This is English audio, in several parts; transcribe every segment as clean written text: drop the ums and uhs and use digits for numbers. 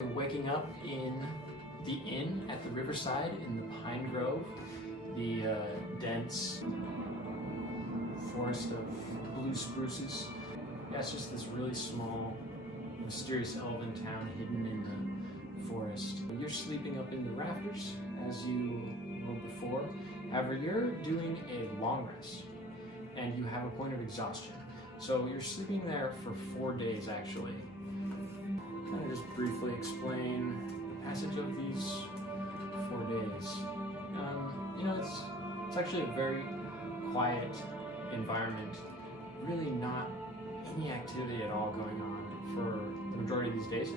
Waking up in the inn at the riverside in the pine grove, the dense forest of blue spruces. Yeah, it's just this really small, mysterious elven town hidden in the forest. You're sleeping up in the rafters as you were before. However, you're doing a long rest and you have a point of exhaustion. So you're sleeping there for 4 days actually. Kind of just briefly explain the passage of these 4 days. You know, it's actually a very quiet environment. Really not any activity at all going on for the majority of these days.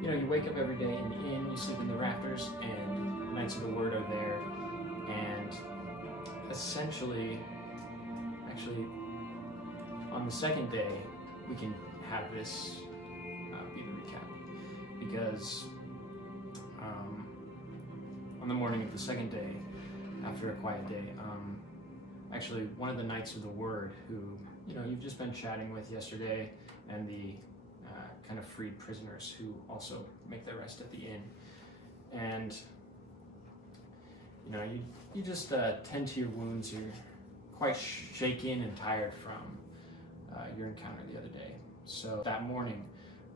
You know, you wake up every day in the inn, you sleep in the rafters, and Knights of the Word are there. And essentially, actually, on the second day, we can have this be the recap. Because on the morning of the second day, after a quiet day, actually one of the Knights of the Word who, you know, you've just been chatting with yesterday, and the kind of freed prisoners who also make their rest at the inn. And, you know, you just tend to your wounds. You're quite shaken and tired from your encounter the other day. So that morning,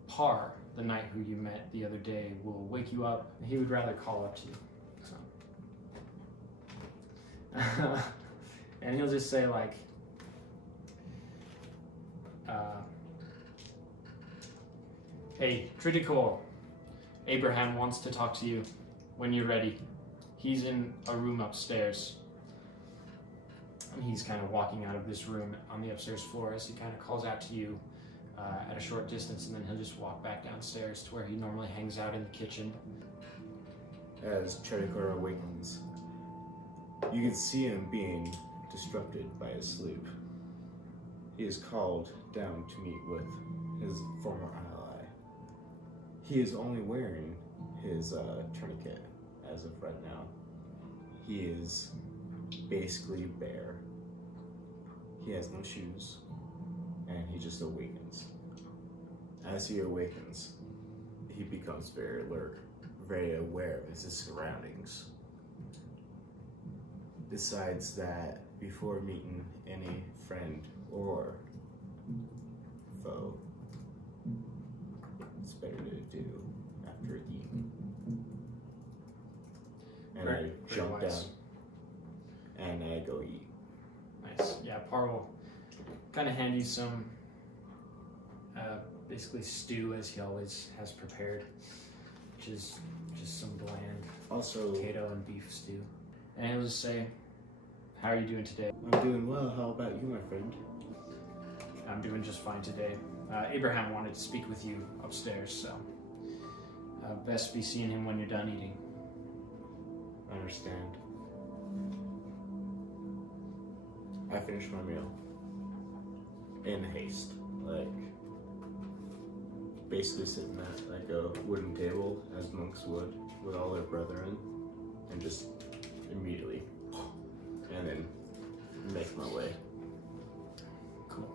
Par, the knight who you met the other day, will wake you up. He would rather call up to you. So. And he'll just say like, hey, Tredicor, Abraham wants to talk to you when you're ready. He's in a room upstairs. And he's kind of walking out of this room on the upstairs floor as he kind of calls out to you at a short distance, and then he'll just walk back downstairs to where he normally hangs out in the kitchen. As Tredicor awakens, you can see him being disrupted by his sleep. He is called down to meet with his former ally. He is only wearing his tourniquet as of right now. He is basically bare. He has no shoes, and he just awakens. As he awakens, he becomes very alert, very aware of his surroundings. Decides that before meeting any friend or foe, it's better to do after eating. And I jump down and I go eat. Nice. Yeah, Par will kind of hand you some basically stew, as he always has prepared, which is just some bland potato and beef stew. And he'll just say, how are you doing today? I'm doing well. How about you, my friend? I'm doing just fine today. Abraham wanted to speak with you upstairs, so best be seeing him when you're done eating. I understand. I finished my meal in haste, like basically sitting at like a wooden table as monks would with all their brethren, and just immediately, and then make my way. Cool.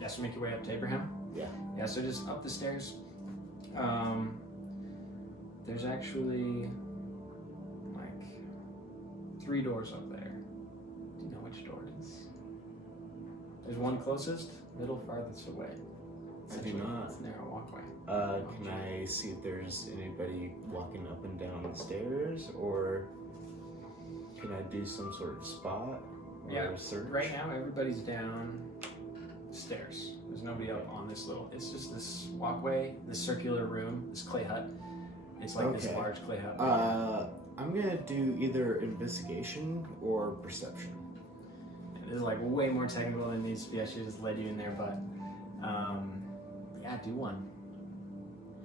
Yeah, so make your way up to Abraham? Yeah. Yeah, so just up the stairs. There's actually like 3 doors up there. Do you know which door it is? There's one closest, middle, farthest away. I do not. It's a narrow walkway. Can I see if there's anybody walking up and down the stairs, or can I do some sort of spot or search? Right now everybody's down stairs. There's nobody up on this little, it's just this walkway, this circular room, this clay hut. It's like this large clay hut. I'm gonna do either investigation or perception. It is like way more technical than these. I should just let you in there, but yeah, do one.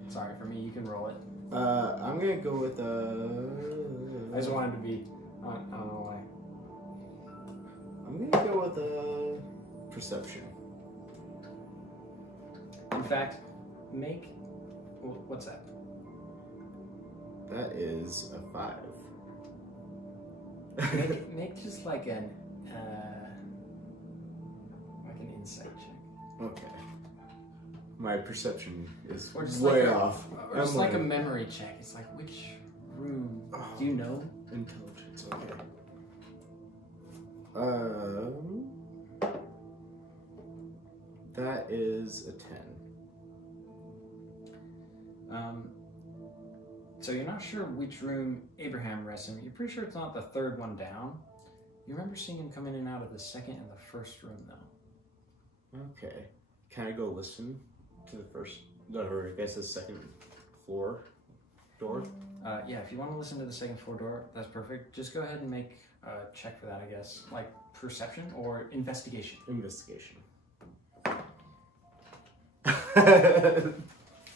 Sorry, for me, you can roll it. I'm gonna go with I just wanted to be, I don't know why. I'm gonna go with perception. In fact, make, what's that? That is a 5. make just like an insight check. Okay. My perception is Or just way like off. Or just like a memory check. It's like, which room do you know? Intelligence, okay. That is a 10. So you're not sure which room Abraham rests in. You're pretty sure it's not the third one down. You remember seeing him come in and out of the second and the first room, though. Okay. Can I go listen to the first, or I guess the second floor door? Yeah, if you want to listen to the second floor door, that's perfect. Just go ahead and make a check for that, I guess. Like perception or investigation. Investigation.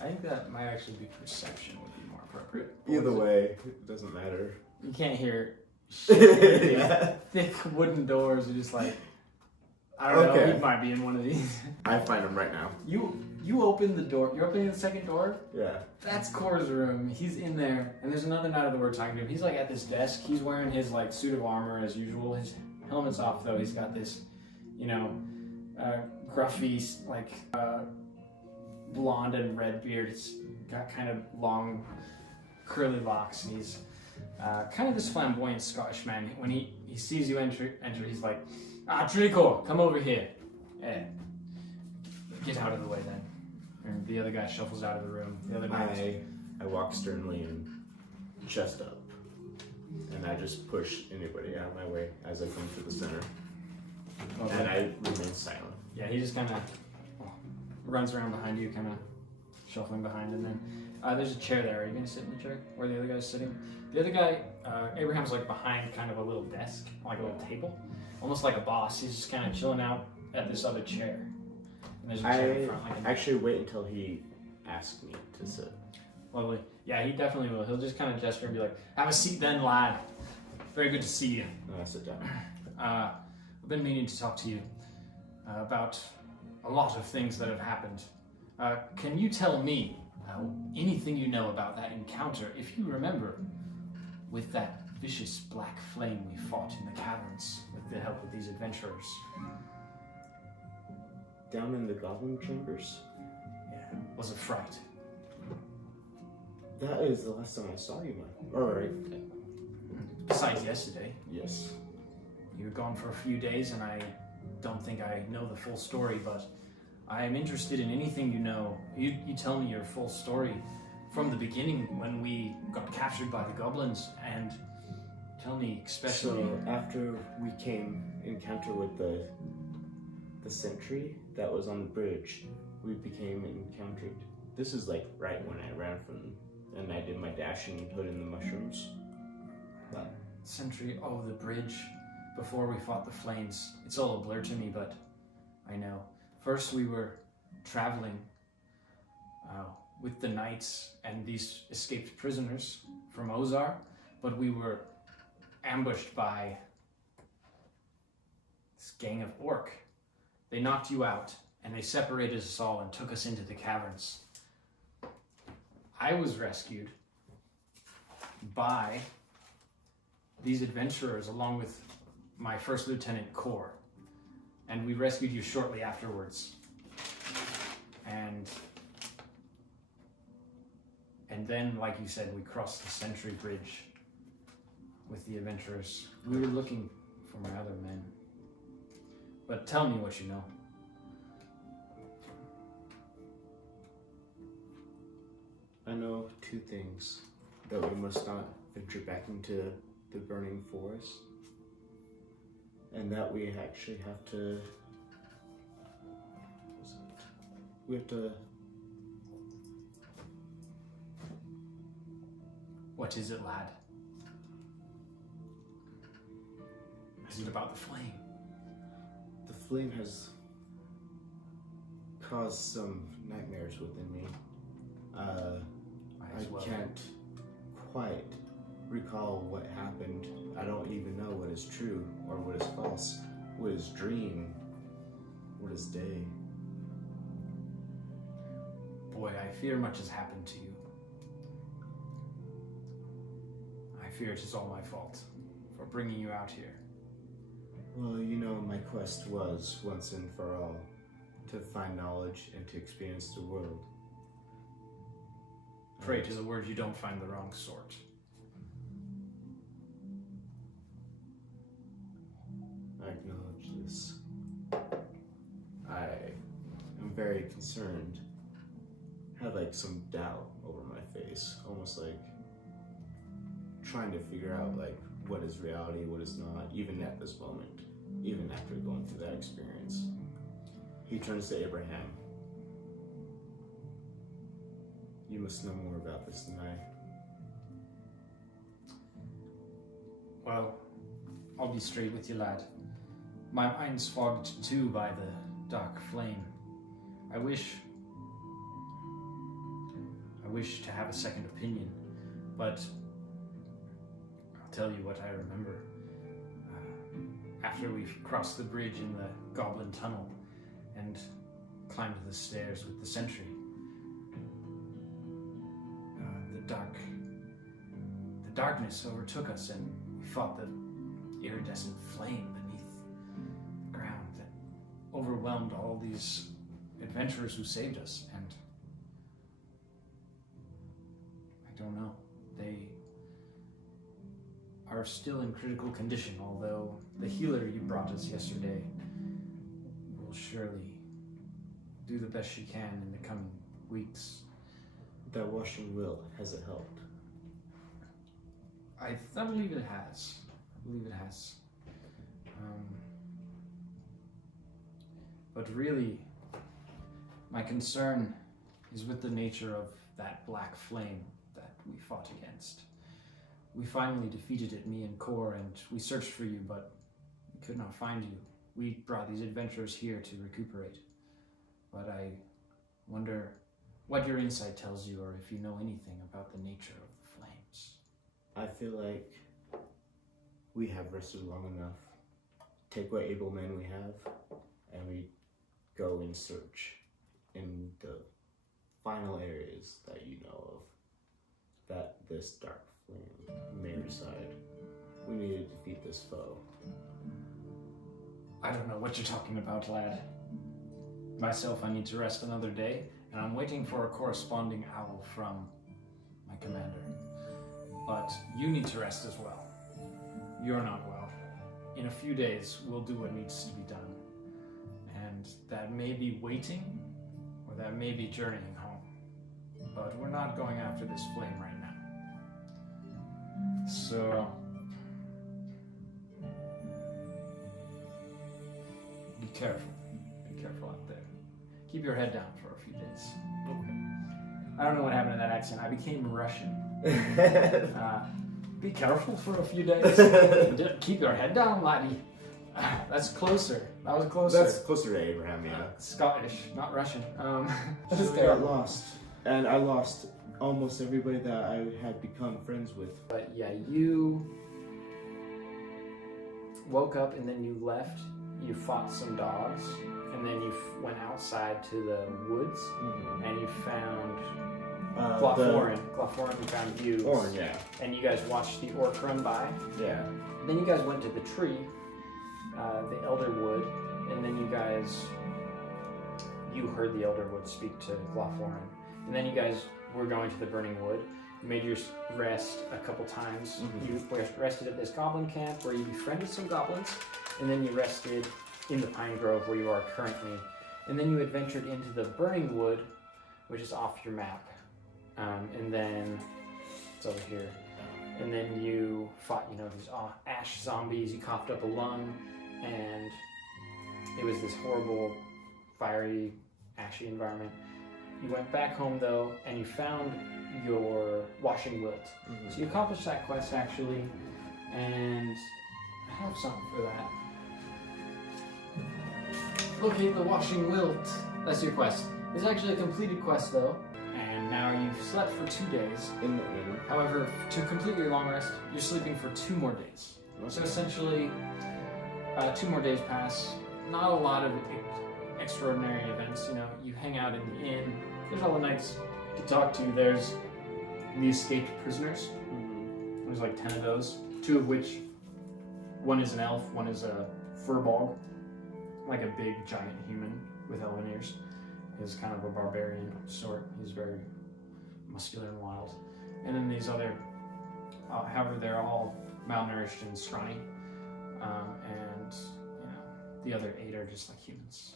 I think that might actually be perception would be more appropriate. Either way, it doesn't matter. You can't hear shit. Yeah. Thick wooden doors are just like, I don't know, he might be in one of these. I find him right now. You open the door. You're opening the second door? Yeah. That's Core's room. He's in there, and there's another Knight of the Word talking to him. He's like at this desk. He's wearing his like suit of armor as usual. His helmet's off though. He's got this, gruffy like blonde and red beard. It's got kind of long curly locks, and he's kind of this flamboyant Scottish man. When he sees you enter, he's like, Tredicor, come over here. Get out of the way then. And the other guy shuffles out of the room. The other knight. I walk sternly and chest up. And I just push anybody out of my way as I come to the center. Okay. And I remain silent. Yeah, he just kind of runs around behind you, kind of shuffling behind, and then there's a chair there. Are you going to sit in the chair where the other guy's sitting? The other guy, Abraham's like behind kind of a little desk, like a little table, almost like a boss. He's just kind of chilling out at this other chair. And there's a chair in front. Actually wait until he asks me to sit. Lovely. Yeah, he definitely will. He'll just kind of gesture and be like, have a seat then, lad. Very good to see you. I sit down. I've been meaning to talk to you about a lot of things that have happened. Can you tell me anything you know about that encounter, if you remember, with that vicious black flame we fought in the caverns with the help of these adventurers? Down in the goblin chambers? Yeah, was a fright. That is the last time I saw you, man. Alright. Besides yesterday. Yes. You were gone for a few days, and I don't think I know the full story, but I am interested in anything you know. You tell me your full story from the beginning when we got captured by the goblins, and tell me especially... So after we came encounter with the sentry that was on the bridge, we became encountered. This is like right when I ran from, and I did my dashing and put in the mushrooms. That sentry, the bridge, before we fought the flames. It's all a blur to me, but I know. First we were traveling with the knights and these escaped prisoners from Ozar, but we were ambushed by this gang of orc. They knocked you out, and they separated us all and took us into the caverns. I was rescued by these adventurers along with my first lieutenant, Core, and we rescued you shortly afterwards. And then, like you said, we crossed the Sentry Bridge with the adventurers. We were looking for my other men. But tell me what you know. I know two things. That we must not venture back into the burning forest. And that we actually have to... We have to... What is it, lad? Is it about the flame? The flame has caused some nightmares within me. I can't quite recall what happened. I don't even know what is true or what is false, what is dream, what is day. Boy, I fear much has happened to you. I fear it is all my fault for bringing you out here. Well, you know, my quest was, once and for all, to find knowledge and to experience the world. Pray to the word you don't find the wrong sort. I acknowledge this. I am very concerned. I have like some doubt over my face, almost like trying to figure out like what is reality, what is not, even at this moment, even after going through that experience. He turns to Abraham. You must know more about this than I. Well, I'll be straight with you, lad. My mind's fogged too by the dark flame. I wish to have a second opinion, but I'll tell you what I remember. After we crossed the bridge in the Goblin Tunnel and climbed the stairs with the sentry, the darkness overtook us, and we fought the iridescent flame beneath the ground that overwhelmed all these adventurers who saved us, and I don't know, they are still in critical condition, although the healer you brought us yesterday will surely do the best she can in the coming weeks. That washing will, has it helped? I believe it has. But really, my concern is with the nature of that black flame that we fought against. We finally defeated it, me and Kor, and we searched for you, but we could not find you. We brought these adventurers here to recuperate. But I wonder what your insight tells you, or if you know anything about the nature of the flames. I feel like we have rested long enough. Take what able men we have, and we go and search in the final areas that you know of, that this dark flame may reside. We need to defeat this foe. I don't know what you're talking about, lad. Myself, I need to rest another day, and I'm waiting for a corresponding owl from my commander. But you need to rest as well. You're not well. In a few days, we'll do what needs to be done. And that may be waiting, or that may be journeying home. But we're not going after this flame right now. So be careful. Be careful out there. Keep your head down for a few days. I don't know what happened to that accent. I became Russian. Be careful for a few days. Keep your head down, laddie. That's closer. That was closer. That's closer to Abraham, yeah. Scottish, not Russian. So we got lost. And I lost almost everybody that I had become friends with. But yeah, you woke up and then you left. You fought some dogs, and then you went outside to the woods, and you found Glafforin. Glafforin found you. Orin, yeah. And you guys watched the orc run by. Yeah. Then you guys went to the tree, the elder wood, and then you heard the elder wood speak to Glafforin. And then you guys were going to the burning wood. You made your rest a couple times. You rested at this goblin camp where you befriended some goblins, and then you rested in the pine grove where you are currently. And then you adventured into the burning wood, which is off your map. And then it's over here. And then you fought, these ash zombies. You coughed up a lung, and it was this horrible, fiery, ashy environment. You went back home though, and you found your washing wilt. So you accomplished that quest actually, and I have something for that. Locate the washing wilt. That's your quest. It's actually a completed quest though, and now you've slept for 2 days. In the inn. However, to complete your long rest, you're sleeping for 2 more days. Okay. So essentially, 2 more days pass. Not a lot of extraordinary events. You hang out in the inn. There's all the knights to talk to. There's the escaped prisoners. There's like 10 of those. 2 of which, one is an elf, one is a furbog, like a big giant human. with elven ears. He's kind of a barbarian sort. He's very muscular and wild. And then these other, however, they're all malnourished and scrawny. And the other 8 are just like humans.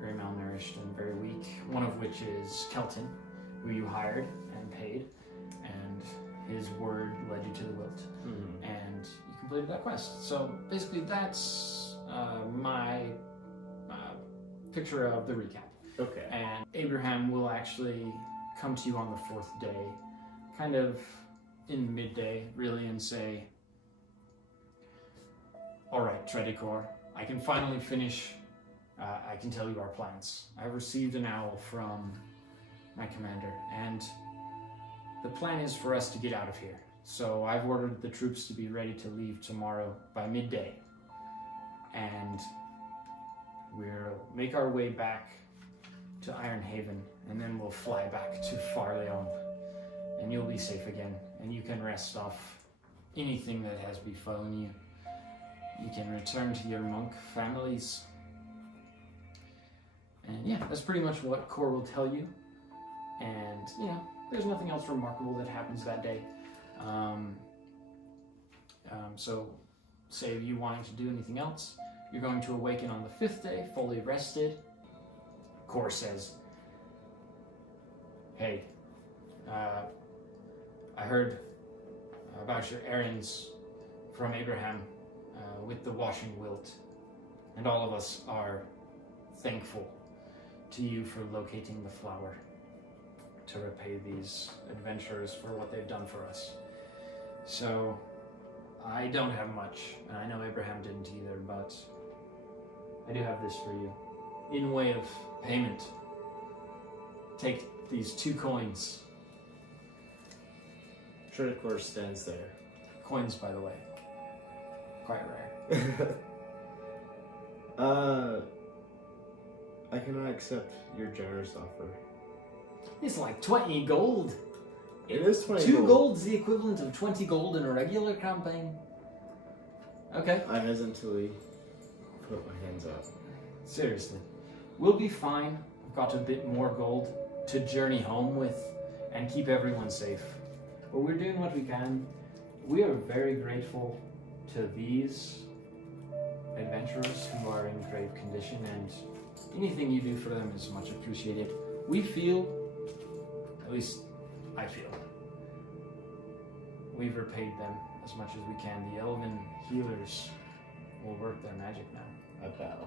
Very malnourished and very weak. One of which is Kelton, who you hired and paid. And his word led you to the Wilt. Mm-hmm. And you completed that quest. So basically that's my picture of the recap. Okay. And Abraham will actually come to you on the 4th day, kind of in midday, really, and say, all right, Tredicor, I can finally finish, I can tell you our plans. I've received an owl from my commander, and the plan is for us to get out of here. So I've ordered the troops to be ready to leave tomorrow by midday. And we'll make our way back to Iron Haven, and then we'll fly back to Farlieong, and you'll be safe again, and you can rest off anything that has befallen you. You can return to your monk families. And yeah, that's pretty much what Core will tell you. And there's nothing else remarkable that happens that day. So save you wanting to do anything else. You're going to awaken on the 5th day, fully rested. Core says, hey, I heard about your errands from Abraham with the washing wilt, and all of us are thankful to you for locating the flower to repay these adventurers for what they've done for us. So I don't have much, and I know Abraham didn't either, but I do have this for you. In way of payment, take these 2 coins. Tredicor stands there. Coins, by the way. Quite rare. I cannot accept your generous offer. It's like 20 gold. It is 20 2 gold. gold's the equivalent of 20 gold in a regular campaign. Okay. I hesitantly put my hands up. Seriously. We'll be fine. I've got a bit more gold to journey home with and keep everyone safe. But we're doing what we can. We are very grateful to these adventurers who are in grave condition, and anything you do for them is much appreciated. We feel, at least I feel, we've repaid them as much as we can. The elven healers will work their magic now. I bow.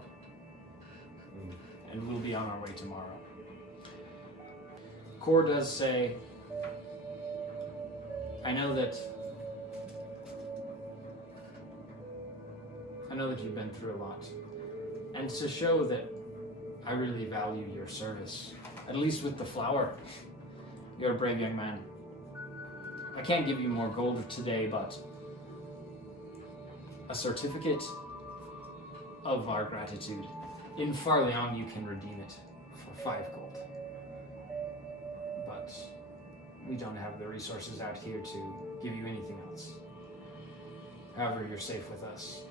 And we'll be on our way tomorrow. Core does say, I know that you've been through a lot. And to show that I really value your service, at least with the flower, you're a brave young man. I can't give you more gold today, but a certificate of our gratitude. In Farlieong, you can redeem it for 5 gold. But we don't have the resources out here to give you anything else. However, you're safe with us.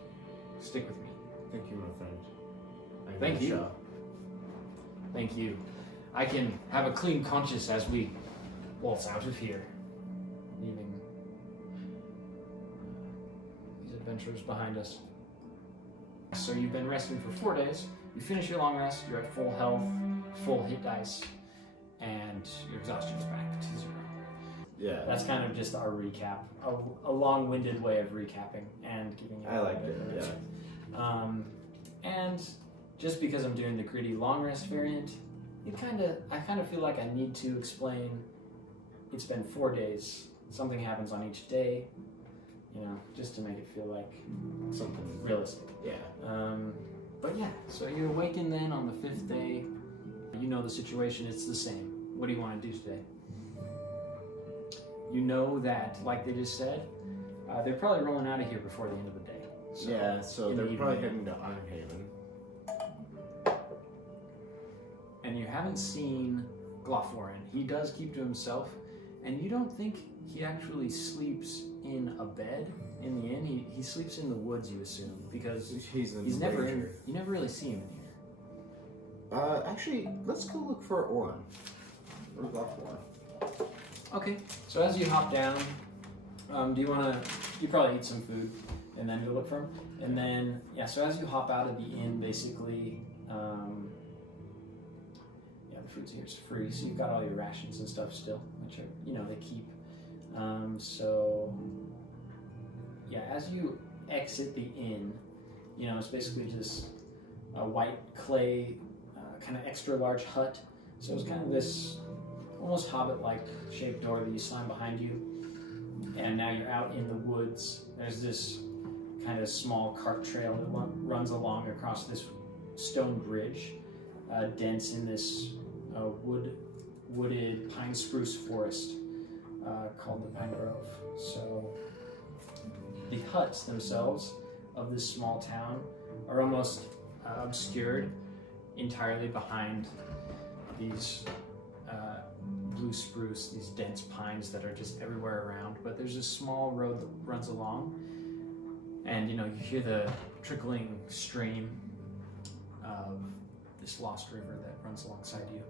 Stick with me. Thank you, my friend. Thank you. Thank you. I can have a clean conscience as we waltz out of here, leaving these adventurers behind us. So you've been resting for 4 days. You finish your long rest, you're at full health, full hit dice, and your exhaustion's back to 0. Yeah. That's kind of just our recap, a long-winded way of recapping and giving you. I liked it. Yeah. And just because I'm doing the gritty long rest variant, I kind of feel like I need to explain. It's been 4 days. Something happens on each day, just to make it feel like Something realistic. Yeah. But yeah, so you awaken then on the 5th day. You know the situation, it's the same. What do you want to do today? You know that, like they just said, they're probably rolling out of here before the end of the day. So yeah, so they're probably heading to Iron Haven. And you haven't seen Glofforin. He does keep to himself, and you don't think he actually sleeps in a bed in the inn. He sleeps in the woods, you assume, because He's never in. You never really see him in here. Actually, let's go look for Orin. Or Orin. Okay, so as you hop down, do you want to, you probably eat some food and then go look for him. And then, yeah, so as you hop out of the inn, basically, yeah, the food's here is free, so you've got all your rations and stuff still, which are, you know, they keep. So, yeah, as you exit the inn, you know, it's basically just a white clay, kind of extra large hut. So it's kind of this almost hobbit-like shaped door that you slam behind you. And now you're out in the woods. There's this kind of small cart trail that runs along across this stone bridge, dense in this wooded pine spruce forest called the Pine Grove. So the huts themselves of this small town are almost obscured entirely behind these blue spruce, these dense pines that are just everywhere around. But there's a small road that runs along, and you know, you hear the trickling stream of this lost river that runs alongside you.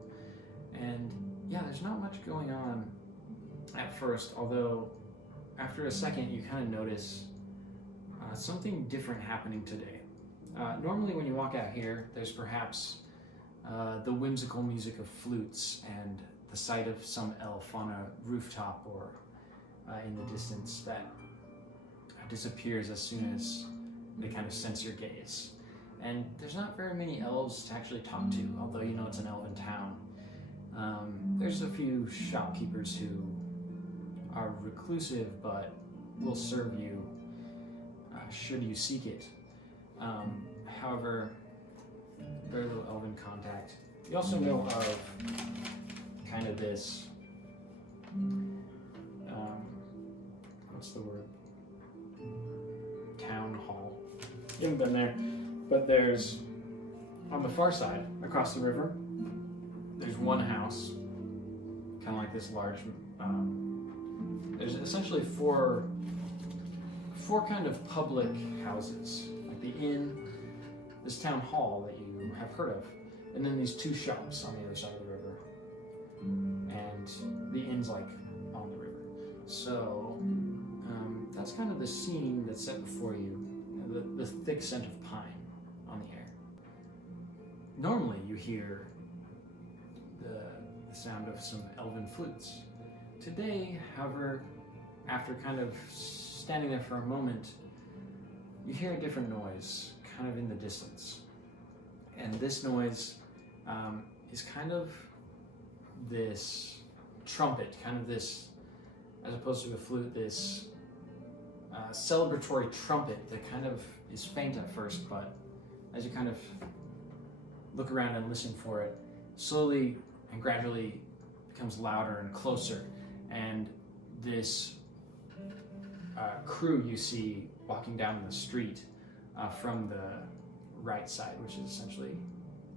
And yeah, there's not much going on at first, although after a second you kind of notice something different happening today. Normally when you walk out here, there's perhaps the whimsical music of flutes and the sight of some elf on a rooftop or in the distance that disappears as soon as they kind of sense your gaze. And there's not very many elves to actually talk to, although you know it's an elven town. There's a few shopkeepers who are reclusive but will serve you should you seek it. However, very little elven contact. You also know of kind of this, what's the word? Town hall. You haven't been there, but there's, on the far side, across the river, there's one house, kind of like this large, there's essentially four kind of public houses, like the inn, this town hall that you have heard of, and then these two shops on the other side of the river. And the inn's like on the river. So that's kind of the scene that's set before you, the thick scent of pine on the air. Normally you hear the sound of some elven flutes. Today, however, after kind of standing there for a moment, you hear a different noise, kind of in the distance. And this noise is kind of this trumpet, kind of this, as opposed to a flute, this celebratory trumpet that kind of is faint at first, but as you kind of look around and listen for it, slowly and gradually becomes louder and closer. And this crew you see walking down the street from the right side, which is essentially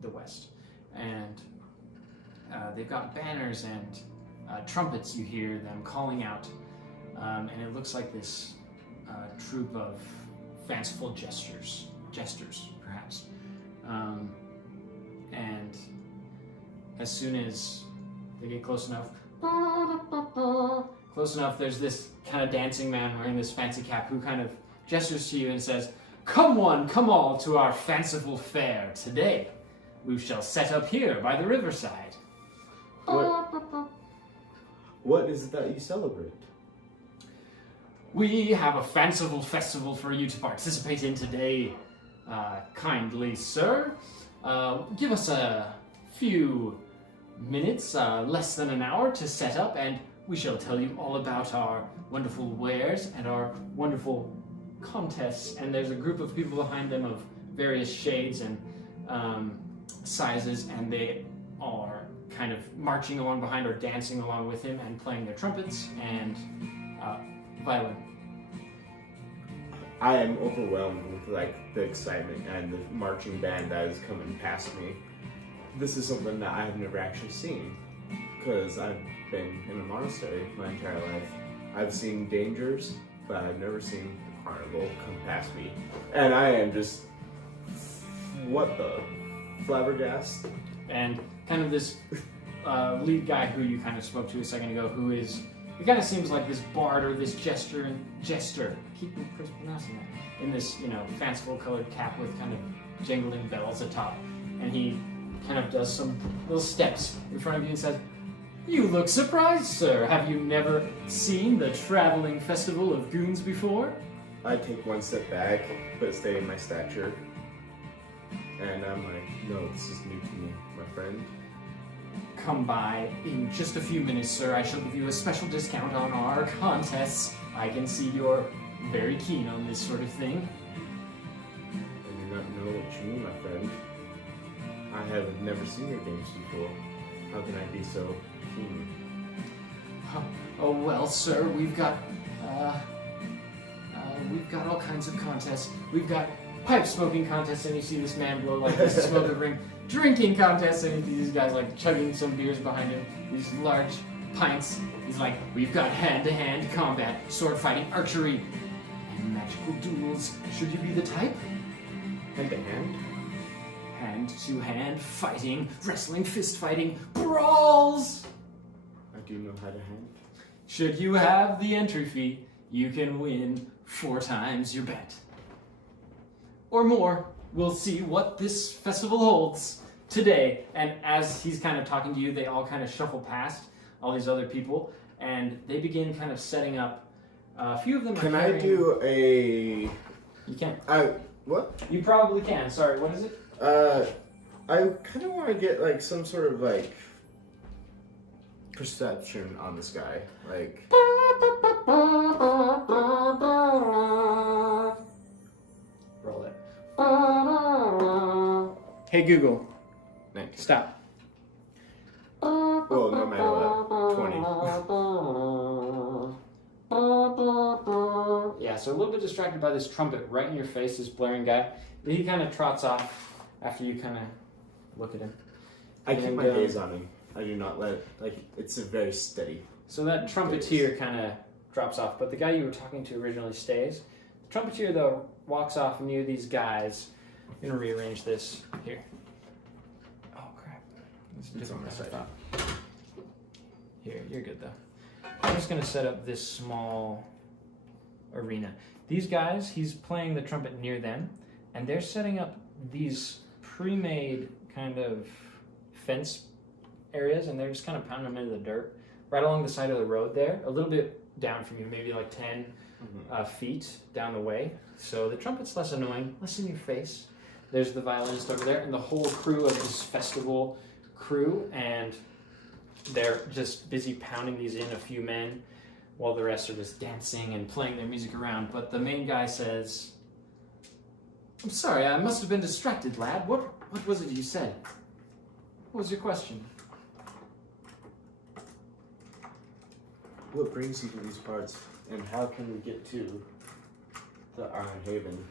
the west. And they've got banners and trumpets. You hear them calling out, and it looks like this troop of fanciful jesters perhaps. And as soon as they get close enough, there's this kind of dancing man wearing this fancy cap who kind of gestures to you and says, "Come one, come all to our fanciful fair. Today we shall set up here by the riverside." What is it that you celebrate? We have a fanciful festival for you to participate in today, kindly sir. Give us a few minutes, less than an hour, to set up, and we shall tell you all about our wonderful wares and our wonderful contests. And there's a group of people behind them of various shades and sizes, and they are kind of marching along behind or dancing along with him and playing their trumpets and violin. I am overwhelmed with like the excitement and the marching band that is coming past me. This is something that I have never actually seen, because I've been in a monastery my entire life. I've seen dangers, but I've never seen the carnival come past me. And I am just, what the, flabbergasted. And kind of this lead guy who you kind of spoke to a second ago, who is, it kind of seems like this bard or this jester, keep pronouncing that, in this, fanciful colored cap with kind of jingling bells atop. And he kind of does some little steps in front of you and says, "You look surprised, sir. Have you never seen the traveling festival of goons before?" I take one step back, but stay in my stature. And I'm like, "No, this is new to me, my friend." "Come by in just a few minutes, sir. I shall give you a special discount on our contests. I can see you're very keen on this sort of thing." I do not know what you mean, my friend. I have never seen your games before. How can I be so keen? Oh well, sir, we've got all kinds of contests. We've got pipe smoking contests, and you see this man blow like this smoke of ring. Drinking contests, and you see these guys like chugging some beers behind him. These large pints. He's like, "We've got hand-to-hand combat, sword fighting, archery, and magical duels. Should you be the type?" Hand to hand? Hand-to-hand fighting, wrestling, fist fighting, brawls. I do know how to hand. Should you have the entry fee, you can win 4 times your bet. Or more. We'll see what this festival holds today. And as he's kind of talking to you, they all kind of shuffle past all these other people, and they begin kind of setting up. A few of them are Can I carrying... do a... You can. What? You probably can. Sorry, what is it? I kind of want to get like some sort of like perception on this guy. Like... Roll it. Hey Google, Next. stop. Well, no matter what. 20. Yeah, so a little bit distracted by this trumpet right in your face, this blaring guy. But he kind of trots off after you kind of look at him. I keep my gaze on him. I do not let, it's a very steady. So that trumpeter kind of drops off, but the guy you were talking to originally stays. The trumpeter, though, walks off near these guys. I'm going to rearrange this here. Oh, crap. It's on my side. Here, you're good, though. I'm just going to set up this small arena. These guys, he's playing the trumpet near them, and they're setting up these pre-made kind of fence areas, and they're just kind of pounding them into the dirt right along the side of the road there, a little bit down from you, maybe like 10 feet down the way. So the trumpet's less annoying, less in your face. There's the violinist over there, and the whole crew of this festival crew, and they're just busy pounding these in, a few men, while the rest are just dancing and playing their music around. But the main guy says, "I'm sorry, I must have been distracted, lad. What was it you said? What was your question?" What brings you to these parts, and how can we get to the Iron Haven?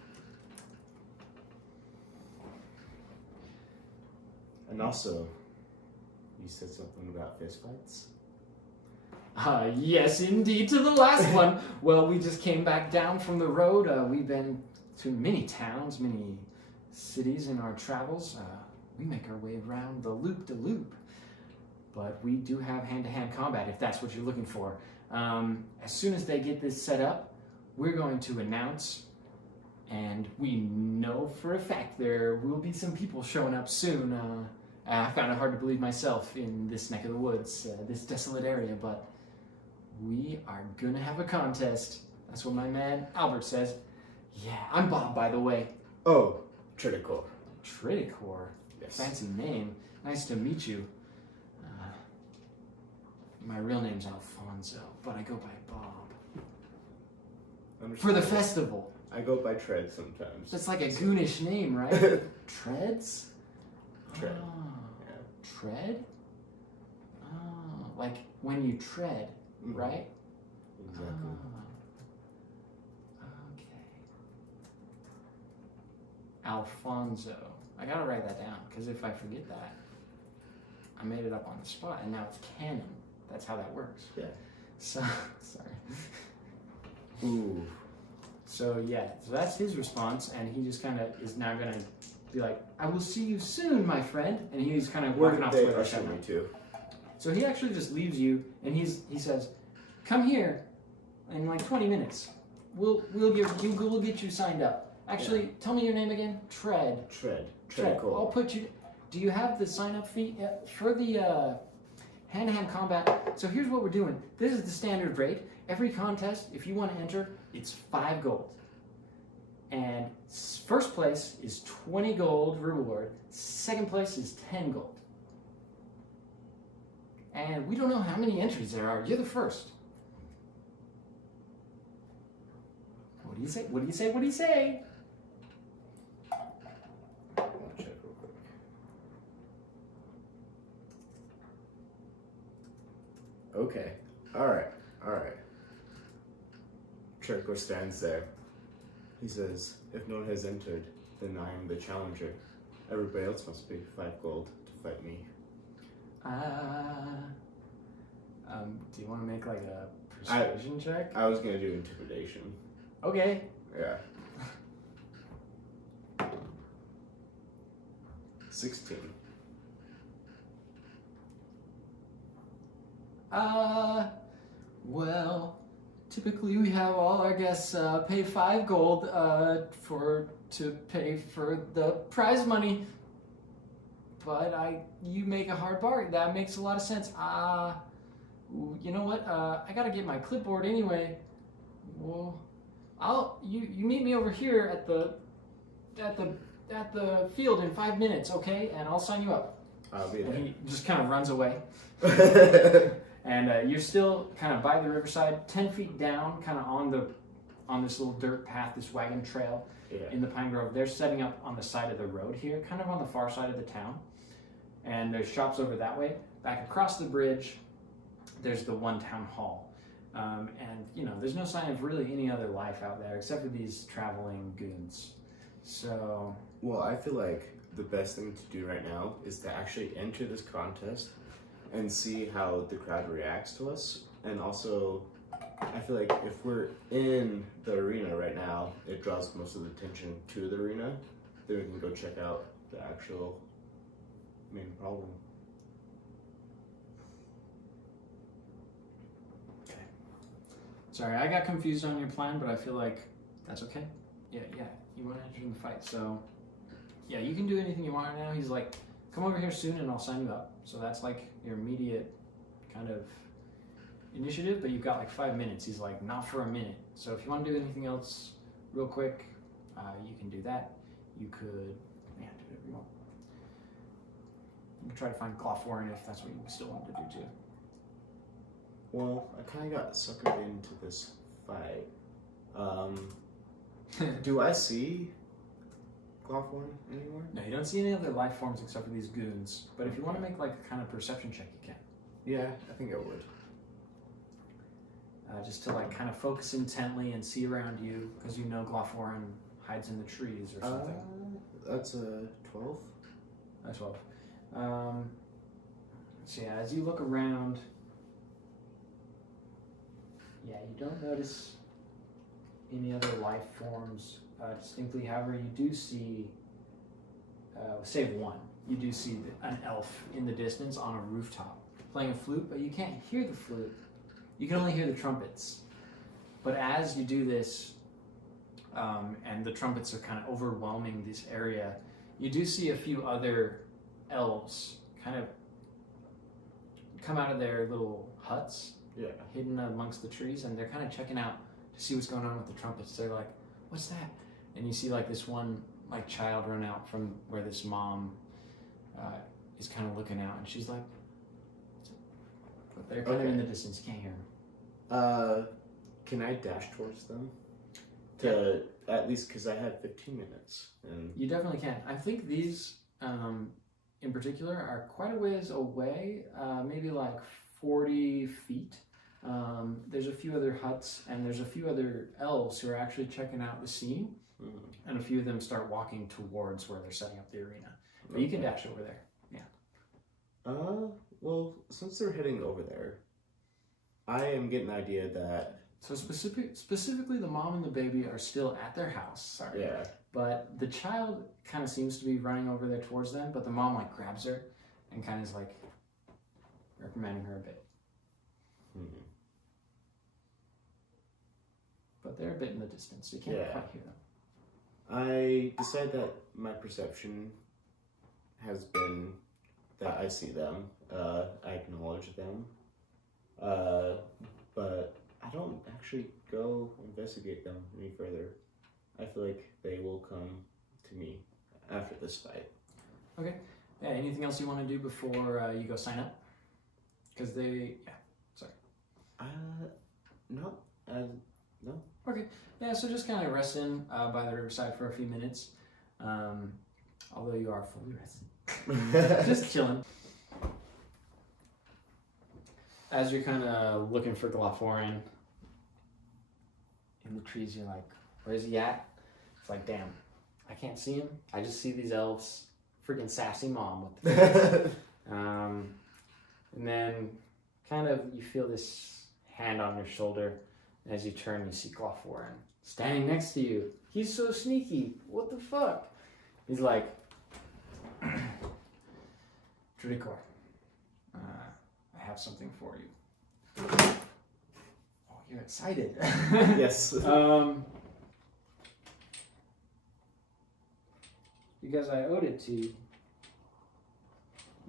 And also, you said something about fistfights? Yes, indeed, to the last one. Well, we just came back down from the road. We've been to many towns, many cities in our travels. We make our way around the loop-de-loop. But we do have hand-to-hand combat, if that's what you're looking for. As soon as they get this set up, we're going to announce, and we know for a fact there will be some people showing up soon. I found it hard to believe myself in this neck of the woods, this desolate area, but we are gonna have a contest. That's what my man Albert says. Yeah, I'm Bob, by the way. Oh, Tredicor. Tredicor? Yes. Fancy name. Nice to meet you. My real name's Alfonso, but I go by Bob. For the festival. I go by Tread sometimes. That's like a goonish name, right? Treads? Tread. Oh. Yeah. Tread? Oh, like when you tread, right? Exactly. Oh. Okay. Alfonso. I gotta write that down, because if I forget that, I made it up on the spot, and now it's canon. That's how that works. Yeah. So, sorry. Ooh. So yeah, so that's his response, and he just kind of is now going to be like, I will see you soon, my friend. And he's kind of Where walking did off they to where usher me to? So he actually just leaves you, and he says, come here in like 20 minutes. We'll get you signed up. Actually, tell me your name again. Tredicor. I'll put you. Do you have the sign up fee for the hand-to-hand combat? So here's what we're doing. This is the standard rate. Every contest, if you want to enter, it's 5 gold. And first place is 20 gold reward. Second place is 10 gold. And we don't know how many entries there are. You're the first. What do you say? What do you say? What do you say? I'll check real quick. Okay. Alright. Tredicor stands there. He says, if no one has entered, then I am the challenger. Everybody else must pay 5 gold to fight me. Do you want to make like a persuasion check? I was gonna do intimidation. Okay. Yeah. 16. Well, typically we have all our guests pay 5 gold to pay for the prize money. But you make a hard bargain. That makes a lot of sense. You know what? I gotta get my clipboard anyway. Well, you meet me over here at the field in 5 minutes, okay? And I'll sign you up. I'll be there. And he just kind of runs away. And you're still kind of by the riverside, 10 feet down, kind of on this little dirt path, this wagon trail in the pine grove. They're setting up on the side of the road here, kind of on the far side of the town. And there's shops over that way. Back across the bridge, there's the one town hall. And, there's no sign of really any other life out there except for these traveling goons. So... Well, I feel like the best thing to do right now is to actually enter this contest and see how the crowd reacts to us. And also, I feel like if we're in the arena right now, it draws most of the attention to the arena. Then we can go check out the actual main problem. Okay. Sorry, I got confused on your plan, but I feel like that's okay. Yeah, you want to enter in the fight, so... Yeah, you can do anything you want right now. He's like, come over here soon and I'll sign you up. So that's like your immediate kind of initiative, but you've got like 5 minutes. He's like, not for a minute. So if you want to do anything else real quick, you can do that. You could, do whatever you want. You can try to find Glofforin if that's what you still want to do too. Well, I kind of got suckered into this fight. Do I see Glofforin anymore? No, you don't see any other life forms except for these goons. But if you want to make like a kind of perception check, you can. Yeah, I think I would. Just to like kind of focus intently and see around you, because you know Glofforin hides in the trees or something. That's a 12. That's 12. So yeah, as you look around, you don't notice any other life forms distinctly. However, you do see, save one, you do see an elf in the distance on a rooftop playing a flute, but you can't hear the flute. You can only hear the trumpets. But as you do this, and the trumpets are kind of overwhelming this area, you do see a few other elves kind of come out of their little huts, hidden amongst the trees, and they're kind of checking out to see what's going on with the trumpets. They're like, what's that? And you see like this one like child run out from where this mom is kind of looking out, and she's like, but they're kind of in the distance, you can't hear them. Can I dash towards them? To at least, because I have 15 minutes. And you definitely can. I think these in particular are quite a ways away, maybe like 40 feet. There's a few other huts, and there's a few other elves who are actually checking out the scene, and a few of them start walking towards where they're setting up the arena. But you can dash over there. Well, since they're heading over there, I am getting the idea that... So specifically the mom and the baby are still at their house, sorry. Yeah. but the child kind of seems to be running over there towards them, but the mom like grabs her and kind of is like reprimanding her a bit. But they're a bit in the distance. You can't quite hear them. I decide that my perception has been that I see them. I acknowledge them. But I don't actually go investigate them any further. I feel like they will come to me after this fight. Okay. Yeah, anything else you want to do before you go sign up? Because they... Yeah, sorry. No. No. Okay. Yeah, so just kind of rest in by the riverside for a few minutes. Although you are fully rested. Just chilling. As you're kind of looking for Glaforian in the trees, you're like, where's he at? It's like, damn, I can't see him. I just see these elves. Freaking sassy mom with the kids. And then kind of you feel this hand on your shoulder. And as you turn, you see Glaforian standing next to you. He's so sneaky. What the fuck? He's like, Tredicor, I have something for you. Oh, you're excited. Yes. Because I owed it to you.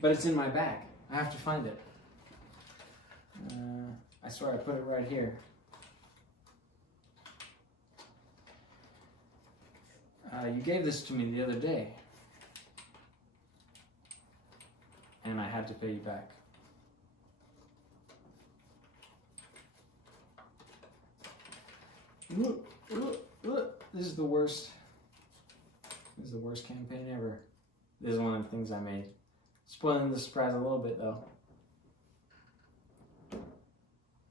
But it's in my bag. I have to find it. I swear I put it right here. You gave this to me the other day. And I had to pay you back. This is the worst. This is the worst campaign ever. This is one of the things I made. Spoiling the surprise a little bit, though.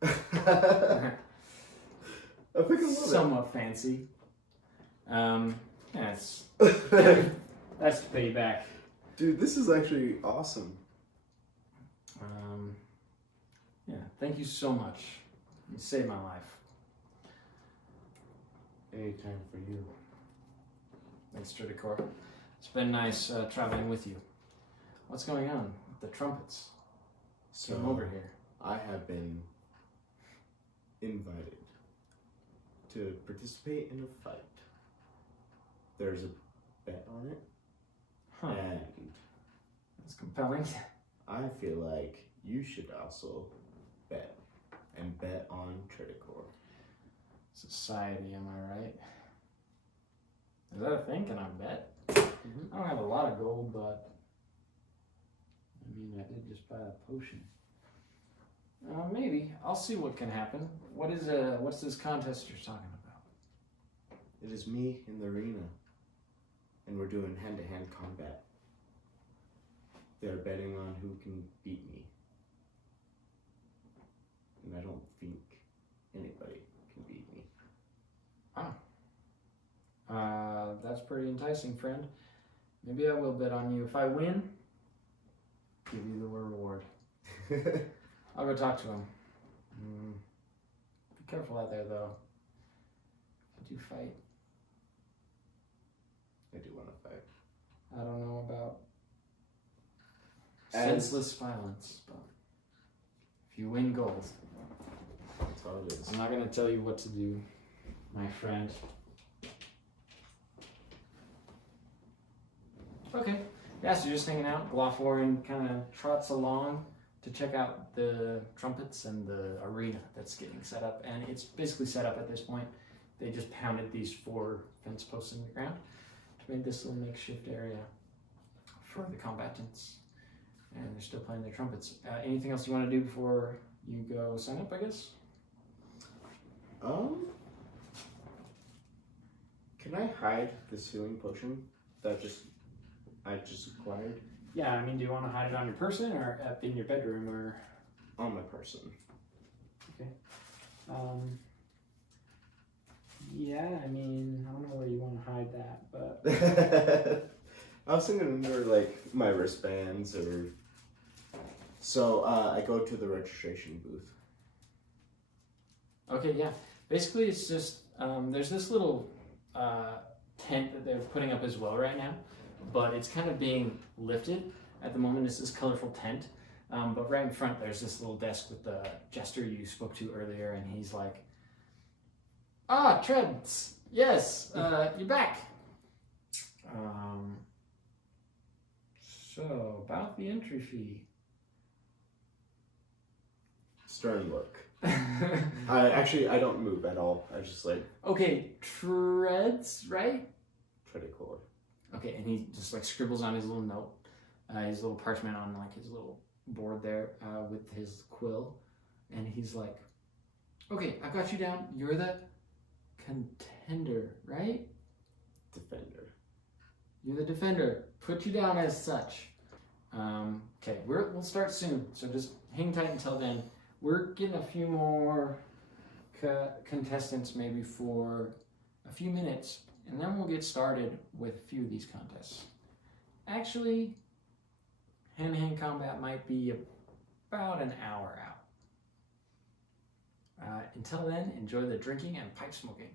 I think a little Somewhat fancy. Yeah, it's that's to pay you back. Dude, this is actually awesome. Yeah, thank you so much. You saved my life. Anytime for you. Thanks, Tredicor. It's been nice traveling with you. What's going on with the trumpets? So Come over here. I have been invited to participate in a fight. There's a bet on it. Huh. And That's compelling. I feel like you should also bet. And bet on Tredicor. Society, am I right? Is that a thing? Can I bet? I don't have a lot of gold, but I mean, I did just buy a potion. Maybe. I'll see what can happen. What's this contest you're talking about? It is me in the arena. And we're doing hand-to-hand combat. They're betting on who can beat me. And I don't think anybody can beat me. That's pretty enticing, friend. Maybe I will bet on you. If I win, give you the reward. I'll go talk to him. Be careful out there, though. If you do fight. I do want to fight. I don't know about As- senseless violence, but if you win gold, That's all it is. I'm not going to tell you what to do, my friend. Okay. Yeah, so you're just hanging out. Glaforian kind of trots along to check out the trumpets and the arena that's getting set up. And it's basically set up at this point. They just pounded these 4 fence posts in the ground to make this little makeshift area for the combatants. And they're still playing their trumpets. Anything else you want to do before you go sign up, I guess? Can I hide this healing potion that I just acquired Yeah, I mean, do you want to hide it on your person or up in your bedroom or? on my person? Okay. Yeah, I mean, I don't know where you want to hide that, but I was thinking under like my wristbands or. So I go to the registration booth. okay, yeah. Basically, it's just there's this little tent that they're putting up as well right now, but it's kind of being lifted. At the moment, it's this colorful tent, but right in front there's this little desk with the jester you spoke to earlier, and he's like, "Ah, Treds, yes, you're back. So about the entry fee." Stern look. I don't move at all. I just like Okay, Treds, right? Tredicor. Okay, and he just like scribbles on his little note, his little parchment on like his little board there with his quill, and he's like, "Okay, I got you down. You're the contender, right? Defender. You're the defender. Put you down as such." Okay, we'll start soon, so just hang tight until then. We're getting a few more contestants maybe for a few minutes, and then we'll get started with a few of these contests. Actually, hand-to-hand combat might be about an hour out. Until then, enjoy the drinking and pipe smoking.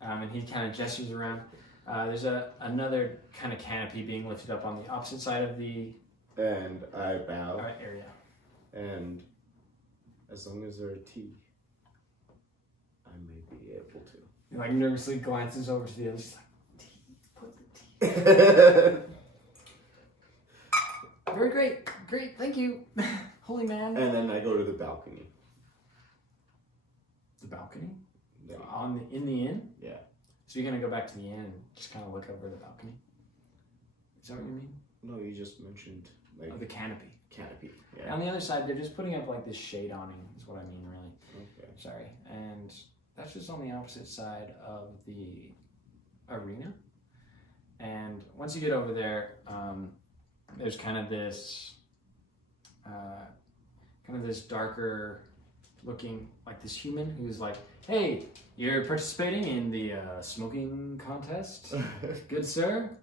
And he kind of gestures around. There's another kind of canopy being lifted up on the opposite side of the And I bow. area. And as long as they're a tea, I may be able to. He like nervously glances over to the other. He's like, "Tea, put the tea." Very great, thank you, holy man. And then I go to the balcony. The balcony Yeah. in the inn. Yeah. So you're gonna go back to the inn and just kind of look over the balcony. Is that what you mean? No, you just mentioned like Oh, the canopy. canopy. Yeah. On the other side, they're just putting up like this shade awning, is what I mean, really. Okay. Sorry. And that's just on the opposite side of the arena. And once you get over there, there's kind of this darker looking, like this human who's like, "Hey, you're participating in the smoking contest, good sir?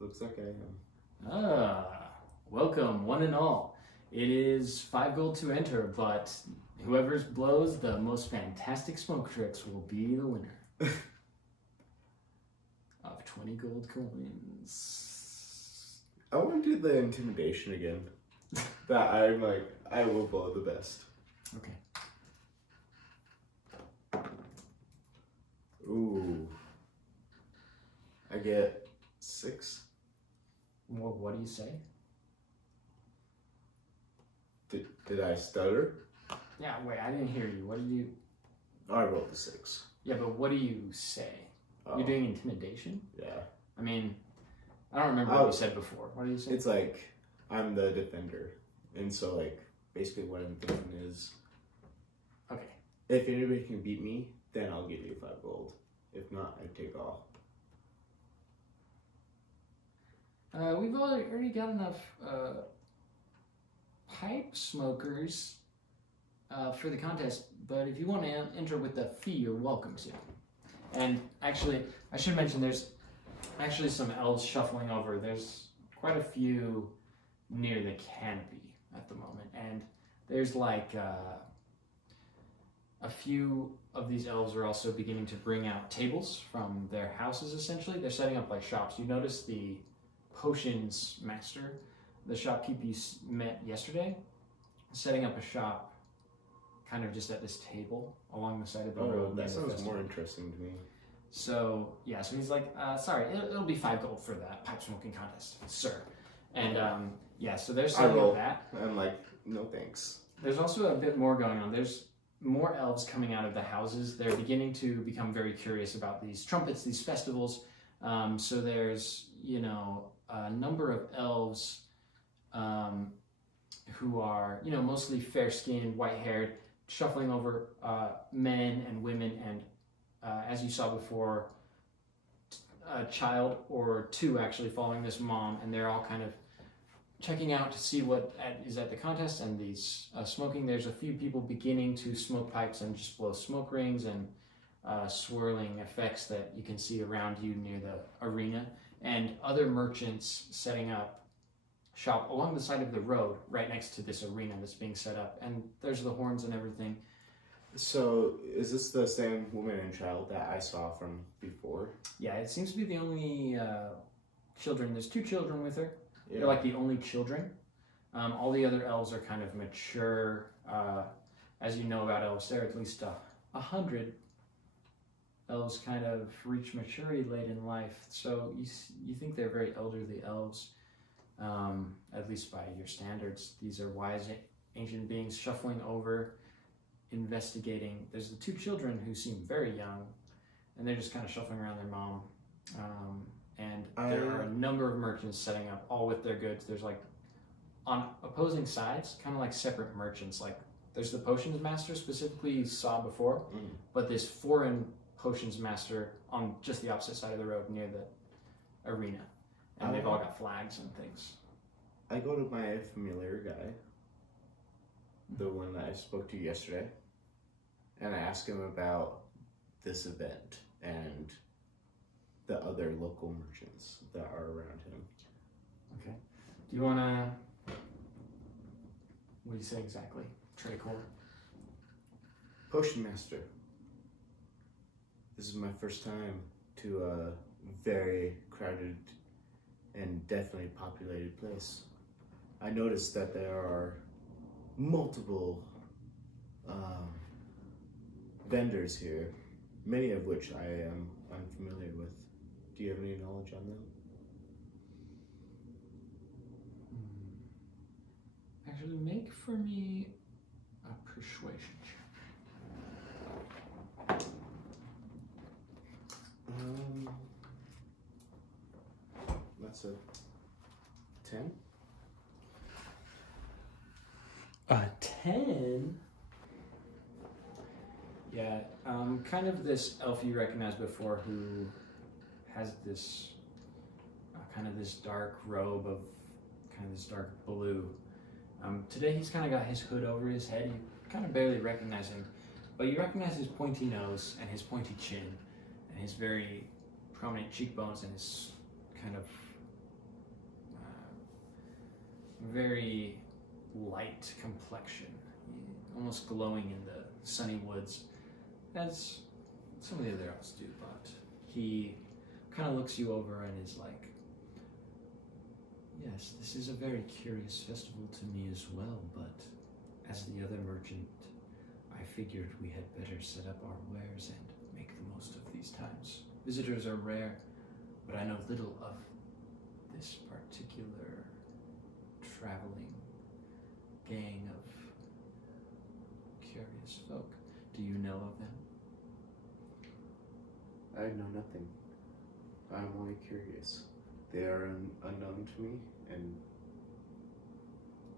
Looks like I am. Welcome, one and all. It is 5 gold to enter, but whoever blows the most fantastic smoke tricks will be the winner of 20 gold coins." I want to do the intimidation again. That I'm like, I will blow the best. Okay. Ooh. I get 6. Well, what do you say? Did I stutter? Yeah, wait, I didn't hear you. What did you... I rolled the 6. Yeah, but what do you say? You're doing intimidation? Yeah. I mean, I don't remember what you said before. What did you say? It's like, I'm the defender. And so, like, basically what I'm thinking is, Okay. if anybody can beat me, then I'll give you 5 gold. If not, I take all. We've already got enough pipe smokers for the contest, but if you want to enter with the fee, you're welcome to. And actually, I should mention there's actually some elves shuffling over. There's quite a few near the canopy at the moment, and there's like a few of these elves are also beginning to bring out tables from their houses, essentially. They're setting up like shops. You notice the potions master, the shopkeeper you met yesterday, setting up a shop kind of just at this table along the side of the road. That sounds more interesting to me. So, yeah, so he's like, sorry, it'll be 5 gold for that pipe smoking contest, sir. And, yeah, so they're setting up that. I'm like, no thanks. There's also a bit more going on. There's more elves coming out of the houses. They're beginning to become very curious about these trumpets, these festivals. So there's, you know, a number of elves who are, you know, mostly fair-skinned, white-haired, shuffling over men and women, and as you saw before, a child or two actually following this mom, and they're all kind of checking out to see what is at the contest and these smoking. There's a few people beginning to smoke pipes and just blow smoke rings and swirling effects that you can see around you near the arena, and other merchants setting up shop along the side of the road right next to this arena that's being set up, and there's the horns and everything. So, is this the same woman and child that I saw from before? Yeah, it seems to be the only children. There's 2 children with her. Yeah. They're like the only children. All the other elves are kind of mature. As you know about elves, there are at least 100 elves kind of reach maturity late in life. So you think they're very elderly elves, at least by your standards. These are wise ancient beings shuffling over, investigating. There's the 2 children who seem very young, and they're just kind of shuffling around their mom. And there are a number of merchants setting up, all with their goods. There's like on opposing sides, kind of like separate merchants. Like there's the potions master specifically you saw before, but this foreign potions master on just the opposite side of the road near the arena, and they've all got flags and things. I go to my familiar guy, the one that I spoke to yesterday, and I ask him about this event and the other local merchants that are around him. Okay. Do you want to... What do you say exactly? Tredicor? Potion Master. This is my first time to a very crowded and definitely populated place. I noticed that there are multiple vendors here, many of which I am unfamiliar with. Do you have any knowledge on them? Actually, make for me a persuasion check. That's a 10. A 10? Yeah, kind of this elf you recognized before who has this kind of this dark robe of kind of this dark blue. Today he's kind of got his hood over his head. You kind of barely recognize him, but you recognize his pointy nose and his pointy chin and his very prominent cheekbones and his kind of very light complexion, almost glowing in the sunny woods, as some of the other elves do, but he kind of looks you over and is like, yes, this is a very curious festival to me as well, but as the other merchant, I figured we had better set up our wares and make the most of these times. Visitors are rare, but I know little of this particular traveling gang of curious folk. Do you know of them? I know nothing. I'm only curious. They are unknown to me, and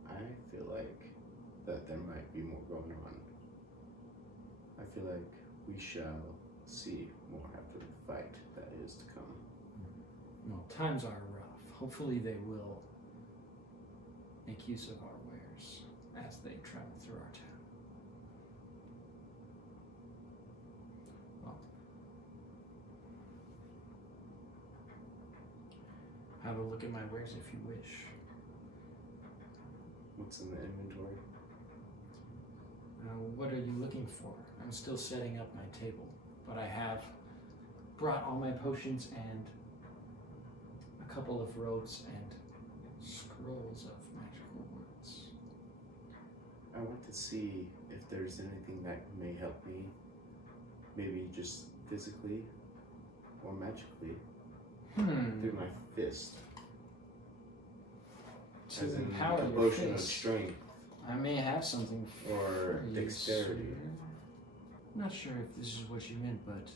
I feel like that there might be more going on. I feel like we shall see more after the fight that is to come. Well, times are rough. Hopefully they will make use of our wares as they travel through our town. Well, have a look at my wares if you wish. What's in the inventory? What are you looking for? I'm still setting up my table, but I have brought all my potions and a couple of robes and scrolls of magical words. I want to see if there's anything that may help me, maybe just physically or magically, through my fist. To As in empower a your potion of fist. strength I may have something or for you, dexterity. sir. I'm not sure if this is what you meant, but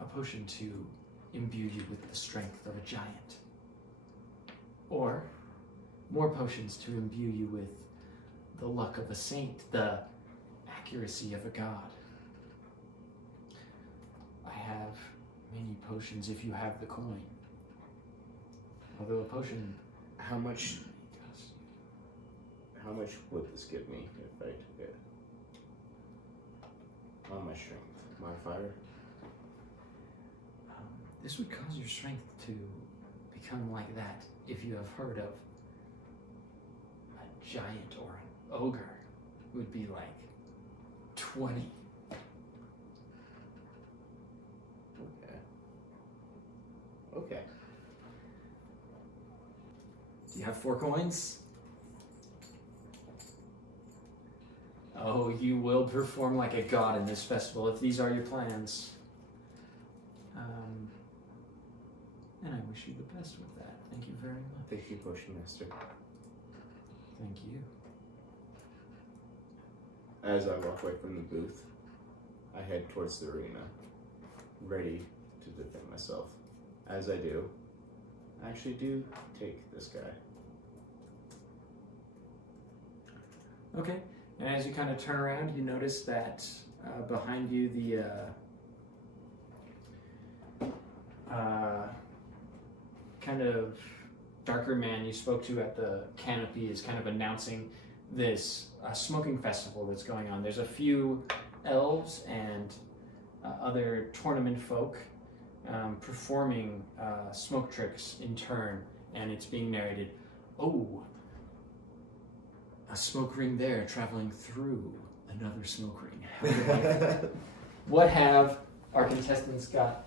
a potion to imbue you with the strength of a giant. Or more potions to imbue you with the luck of a saint, the accuracy of a god. I have many potions if you have the coin. Although a potion, How much does. How much would this give me if I took it? On my strength modifier? This would cause your strength to become like that if you have heard of a giant or an ogre. would be like 20. Okay. Do you have 4 coins? Oh, you will perform like a god in this festival if these are your plans. And I wish you the best with that. Thank you very much. Thank you, Potion Master. Thank you. As I walk away from the booth, I head towards the arena, ready to defend myself. As I do, I actually do take this guy. Okay, and as you kind of turn around, you notice that behind you, the kind of darker man you spoke to at the canopy is kind of announcing this smoking festival that's going on. There's a few elves and other tournament folk performing smoke tricks in turn, and it's being narrated. Oh, a smoke ring there traveling through another smoke ring. What have our contestants got?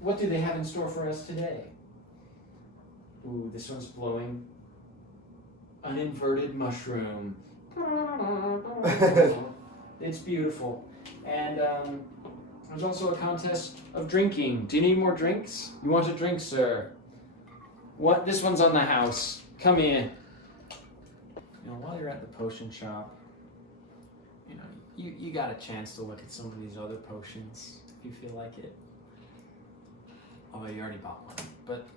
What do they have in store for us today? Ooh, this one's blowing an inverted mushroom. It's beautiful. And there's also a contest of drinking. Do you need more drinks? You want a drink, sir? What? This one's on the house. Come here. You know, while you're at the potion shop, you know, you got a chance to look at some of these other potions if you feel like it. Although you already bought one, but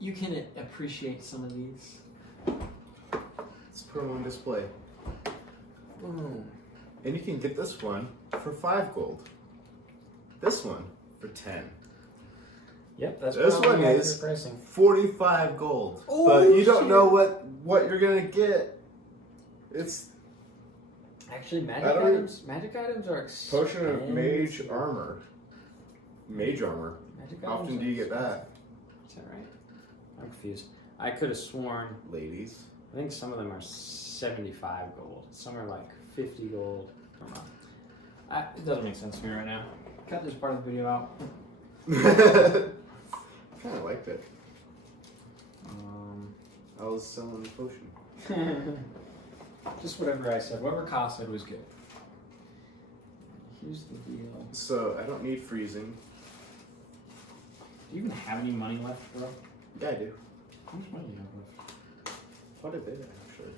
you can appreciate some of these. Let's put them on display. Boom. And you can get this one for 5 gold. This one for 10. Yep, that's this one is 45 gold. Oh, but you don't shit. know what you're gonna get. It's actually magic items. Magic items are expensive. potion of mage armor. Mage armor. Magic How often do you get that, Is that right? I'm confused. I could have sworn. ladies? I think some of them are 75 gold. Some are like 50 gold. I don't know. It doesn't make sense to me right now. Cut this part of the video out. I kind of liked it. I was selling the potion. Just whatever I said. Whatever Kyle said was good. Here's the deal. So I don't need freezing. Do you even have any money left, bro? Yeah, I do. How much money do you have left? Quite a bit, actually.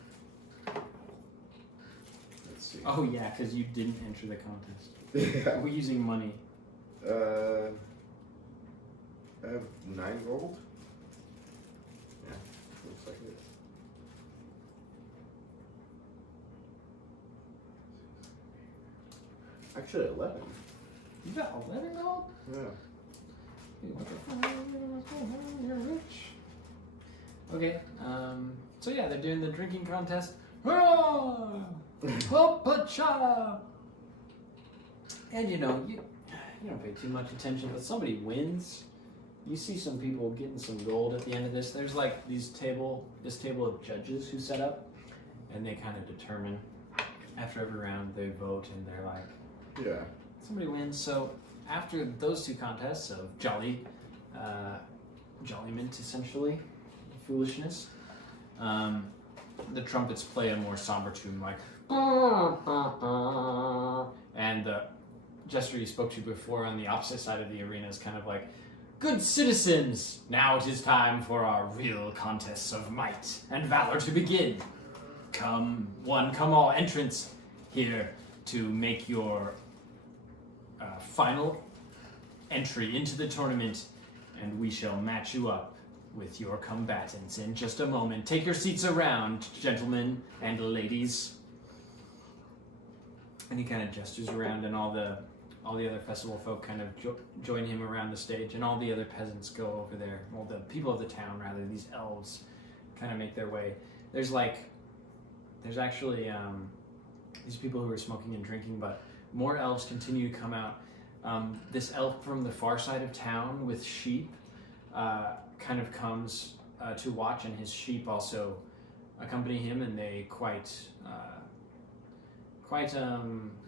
Let's see. Oh yeah, because you didn't enter the contest. Yeah. We're using money. I have 9 gold. Yeah, looks like it. Actually, 11. You got 11 gold? Yeah. You're rich. Okay, so yeah, they're doing the drinking contest. Papacha! And you know, you don't pay too much attention, but somebody wins. You see some people getting some gold at the end of this. There's like this table of judges who set up, and they kind of determine after every round they vote, and they're like, Yeah. somebody wins. So after those 2 contests of jolliment essentially, foolishness, the trumpets play a more somber tune like, and the jester you spoke to before on the opposite side of the arena is kind of like, good citizens, now it is time for our real contests of might and valor to begin. Come one, come all, entrants here to make your final entry into the tournament, and we shall match you up with your combatants in just a moment. Take your seats around, gentlemen and ladies. And he kind of gestures around, and all the other festival folk kind of join him around the stage, and all the other peasants go over there. Well, the people of the town, rather, these elves, kind of make their way. There's actually these people who are smoking and drinking, but more elves continue to come out. This elf from the far side of town with sheep kind of comes to watch, and his sheep also accompany him, and they quite quite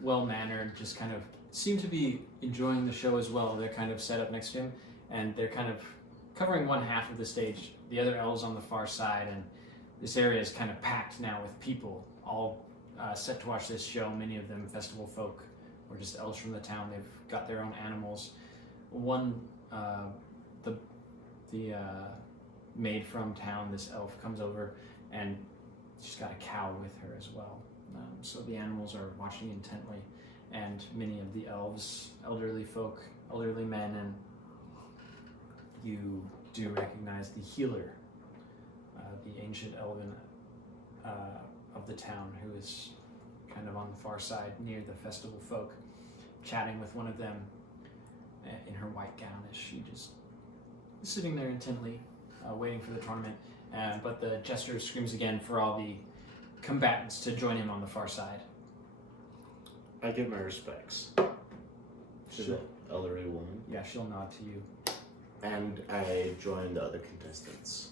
well-mannered, just kind of seem to be enjoying the show as well. They're kind of set up next to him, and they're kind of covering one half of the stage, the other elves on the far side, and this area is kind of packed now with people, all set to watch this show. Many of them festival folk or just elves from the town. They've got their own animals. One, the maid from town, this elf, comes over and she's got a cow with her as well. So the animals are watching intently, and many of the elves, elderly folk, elderly men, and you do recognize the healer, the ancient elven of the town, who is kind of on the far side near the festival folk, chatting with one of them in her white gown as she just is sitting there intently waiting for the tournament. But the jester screams again for all the combatants to join him on the far side. I give my respects to the elderly woman. Yeah, she'll nod to you. And I join the other contestants.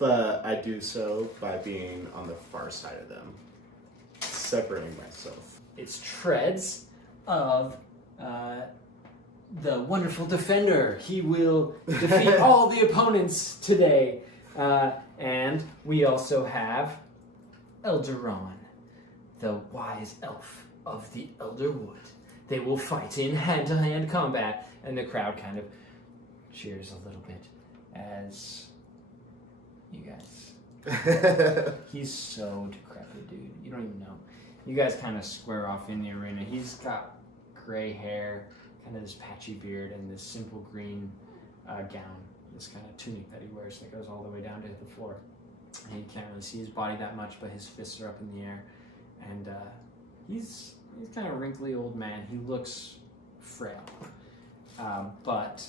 But I do so by being on the far side of them, separating myself. It's Treads of the wonderful defender. He will defeat all the opponents today. And we also have Elderon, the wise elf of the Elder Wood. They will fight in hand-to-hand combat, and the crowd kind of cheers a little bit as you guys. He's so decrepit, dude. You don't even know. You guys kind of square off in the arena. He's got gray hair, kind of this patchy beard, and this simple green gown, this kind of tunic that he wears that goes all the way down to the floor. And you can't really see his body that much, but his fists are up in the air. And he's kind of a wrinkly old man. He looks frail. But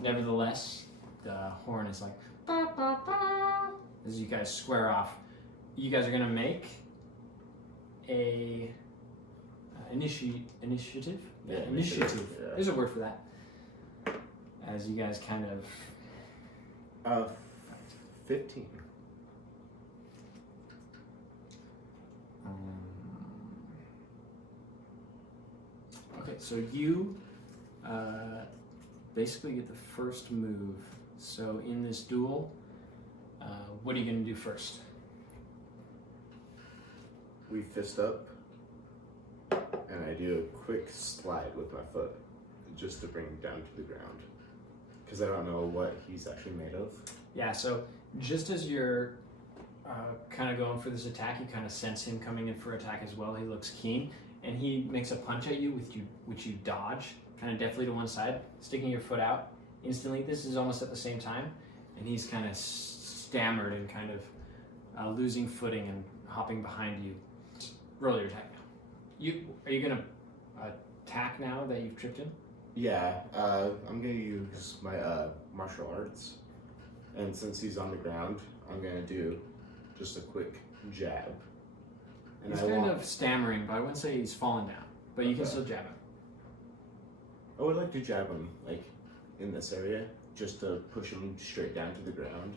nevertheless, the horn is like, ba, ba, ba, as you guys square off. You guys are going to make a initiative? Yeah, initiative. Yeah. There's a word for that. As you guys kind of... 15. Okay, so you basically get the first move. So in this duel, what are you going to do first? We fist up, and I do a quick slide with my foot, just to bring him down to the ground. Because I don't know what he's actually made of. Yeah, so just as you're kind of going for this attack, you kind of sense him coming in for attack as well. He looks keen, and he makes a punch at you, which you dodge, kind of deftly to one side, sticking your foot out. Instantly, this is almost at the same time, and he's kind of stammered and kind of losing footing and hopping behind you. Roll your attack now. Are you going to attack now that you've tripped him? Yeah, I'm going to use my martial arts, and since he's on the ground, I'm going to do just a quick jab. And He's kind of stammering, but I wouldn't say he's fallen down. But you can still jab him. I would like to jab him, like, in this area, just to push him straight down to the ground.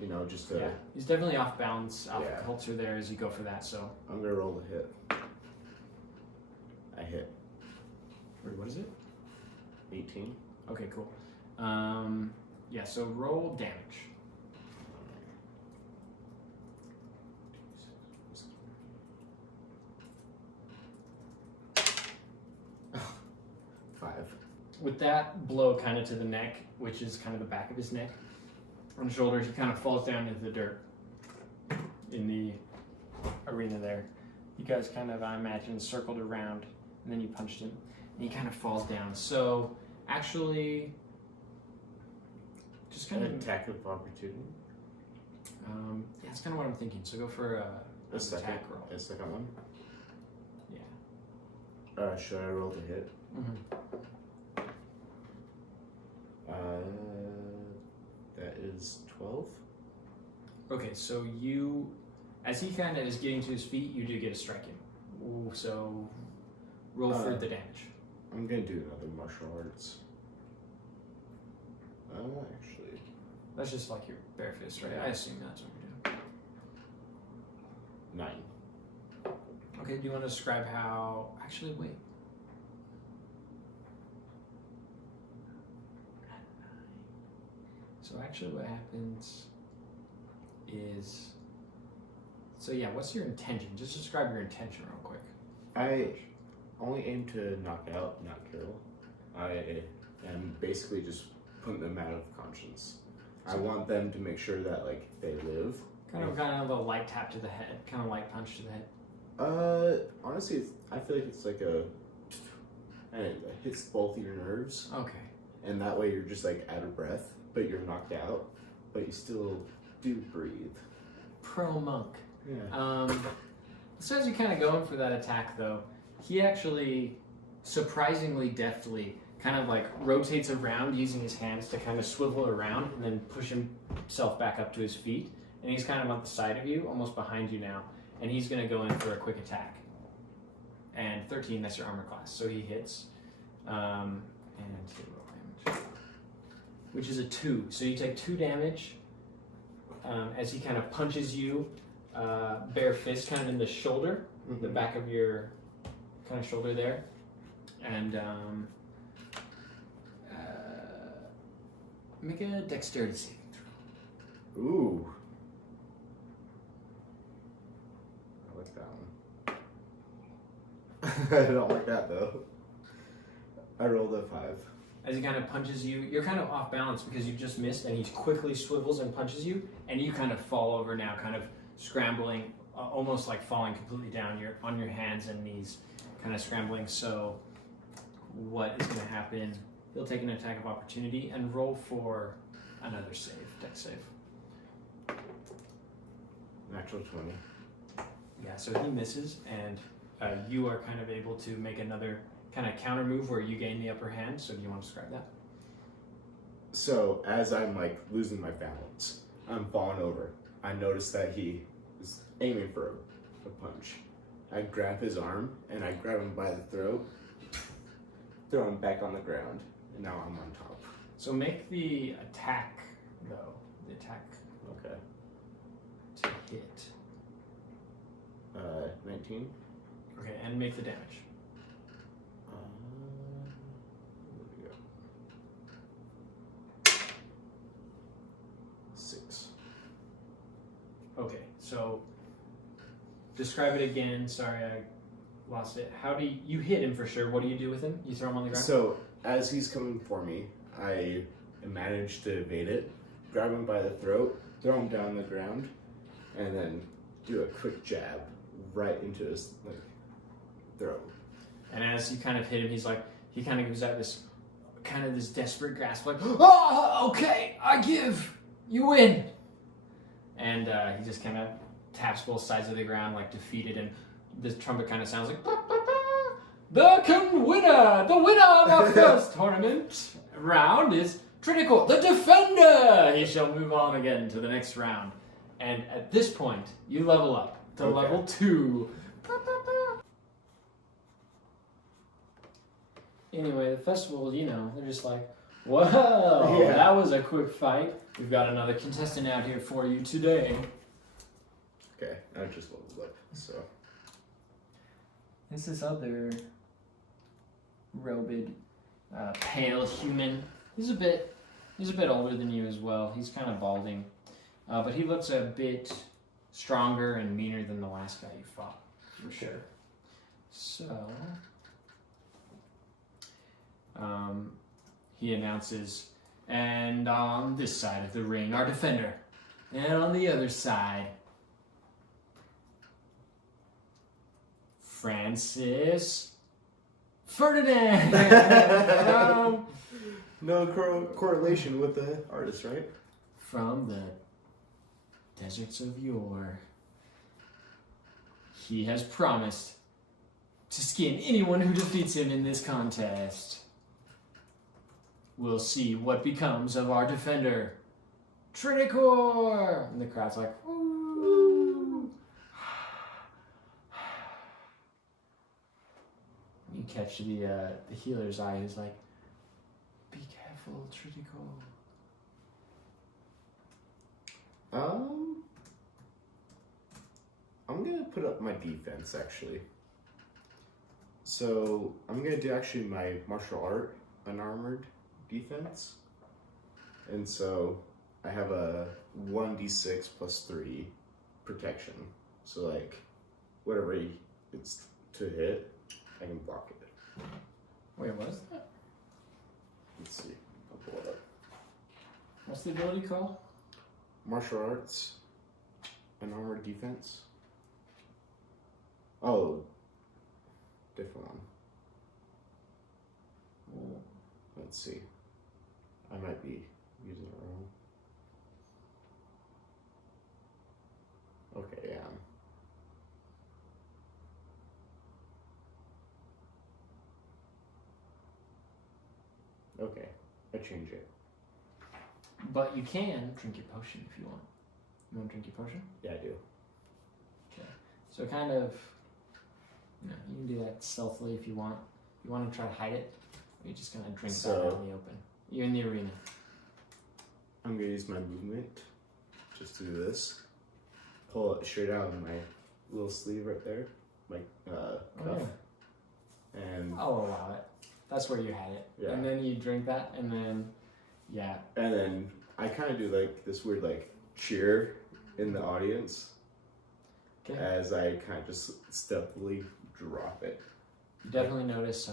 You know, just to... Yeah, he's definitely off balance, off culture there as you go for that, so... I'm going to roll the hit. I hit. Wait, what is it? 18. Okay, cool. Yeah, so roll damage. With that blow kind of to the neck, which is kind of the back of his neck, on the shoulders, he kind of falls down into the dirt in the arena there. You guys kind of, I imagine, circled around, and then you punched him, and he kind of falls down. So, actually, just kind of... An attack of opportunity? Yeah, that's kind of what I'm thinking. So go for an attack roll. A second one? Yeah. Should I roll to hit? Mm-hmm. That is 12. Okay, so you, as he kind of is getting to his feet, you do get to strike him. Ooh, so roll for the damage. I'm gonna do another martial arts. Actually, that's just like your bare fist, right? I assume that's what you're doing. 9. Okay, do you want to describe how... Actually, wait. So actually what happens is... So yeah, what's your intention? Just describe your intention real quick. I only aim to knock out, not kill. I am basically just putting them out of conscience. I want them to make sure that like they live. Kind of a light tap to the head, kind of light punch to the head. Honestly, I feel like it's like and it hits both of your nerves, Okay. and that way you're just like out of breath, but you're knocked out, but you still do breathe. Pro monk. Yeah. So as you're kind of going for that attack, though, he actually surprisingly deftly kind of like rotates around using his hands to kind of swivel around and then push himself back up to his feet. And he's kind of on the side of you, almost behind you now. And he's going to go in for a quick attack. And 13, that's your armor class. So he hits. And roll damage. Which is a 2. So you take 2 damage as he kind of punches you, bare fist, kind of in the shoulder, the back of your kind of shoulder there. And make a dexterity saving throw. Ooh. I don't like that though. I rolled a 5. As he kind of punches you, you're kind of off balance because you just missed, and he quickly swivels and punches you, and you kind of fall over now, kind of scrambling, almost like falling completely down. You're on your hands and knees, kind of scrambling. So what is going to happen? He'll take an attack of opportunity and roll for another save, dex save. Natural 20. Yeah, so he misses, and you are kind of able to make another kind of counter move where you gain the upper hand. So do you want to describe that? So as I'm like losing my balance, I'm falling over. I notice that he is aiming for a punch. I grab his arm and I grab him by the throat, throw him back on the ground, and now I'm on top. So make the attack though. The attack. Okay. To hit. 19. Okay, and make the damage. There we go. 6. Okay, so describe it again. Sorry, I lost it. How do you hit him for sure? What do you do with him? You throw him on the ground? So as he's coming for me, I manage to evade it, grab him by the throat, throw him down the ground, and then do a quick jab right into his throat. And as you kind of hit him, he kind of gives out this desperate grasp, like, oh, okay, I give, you win. And he just kind of taps both sides of the ground, like defeated, and the trumpet kind of sounds like, the winner of our first tournament round is Tredicor, the defender. He shall move on again to the next round. And at this point, you level up to level 2. Anyway, the festival, they're just like, whoa, that was a quick fight. We've got another contestant out here for you today. Okay, I just leveled up, so. It's this other robed, pale human. He's a bit older than you as well. He's kind of balding, but he looks a bit stronger and meaner than the last guy you fought, for sure. So, he announces, and on this side of the ring, our defender, and on the other side, Francis Ferdinand. No correlation with the artist, right? From the deserts of yore. He has promised to skin anyone who defeats him in this contest. We'll see what becomes of our defender, Tredicor. And the crowd's like, woo. You catch the healer's eye who's like, be careful, Tredicor. I'm gonna put up my defense actually. So I'm gonna do actually my martial art unarmored defense, and so I have a 1d6 plus 3 protection. So like whatever it's to hit, I can block it. Wait, what is that? Let's see. I'll pull it up. What's the ability called? Martial arts unarmored defense. Oh, different one. Oh. Let's see. I might be using it wrong. Okay, yeah. Okay, I change it. But you can drink your potion if you want. You want to drink your potion? Yeah, I do. Okay. So kind of, you can do that stealthily if you want. You want to try to hide it, or you just kind of drink that out in the open. You're in the arena. I'm gonna use my movement just to do this. Pull it straight out of my little sleeve right there, my cuff. Oh, yeah. And I'll allow it. That's where you had it. Yeah. And then you drink that, and then, yeah. And then I kind of do like this weird like cheer in the audience as I kind of just stealthily drop it. You definitely notice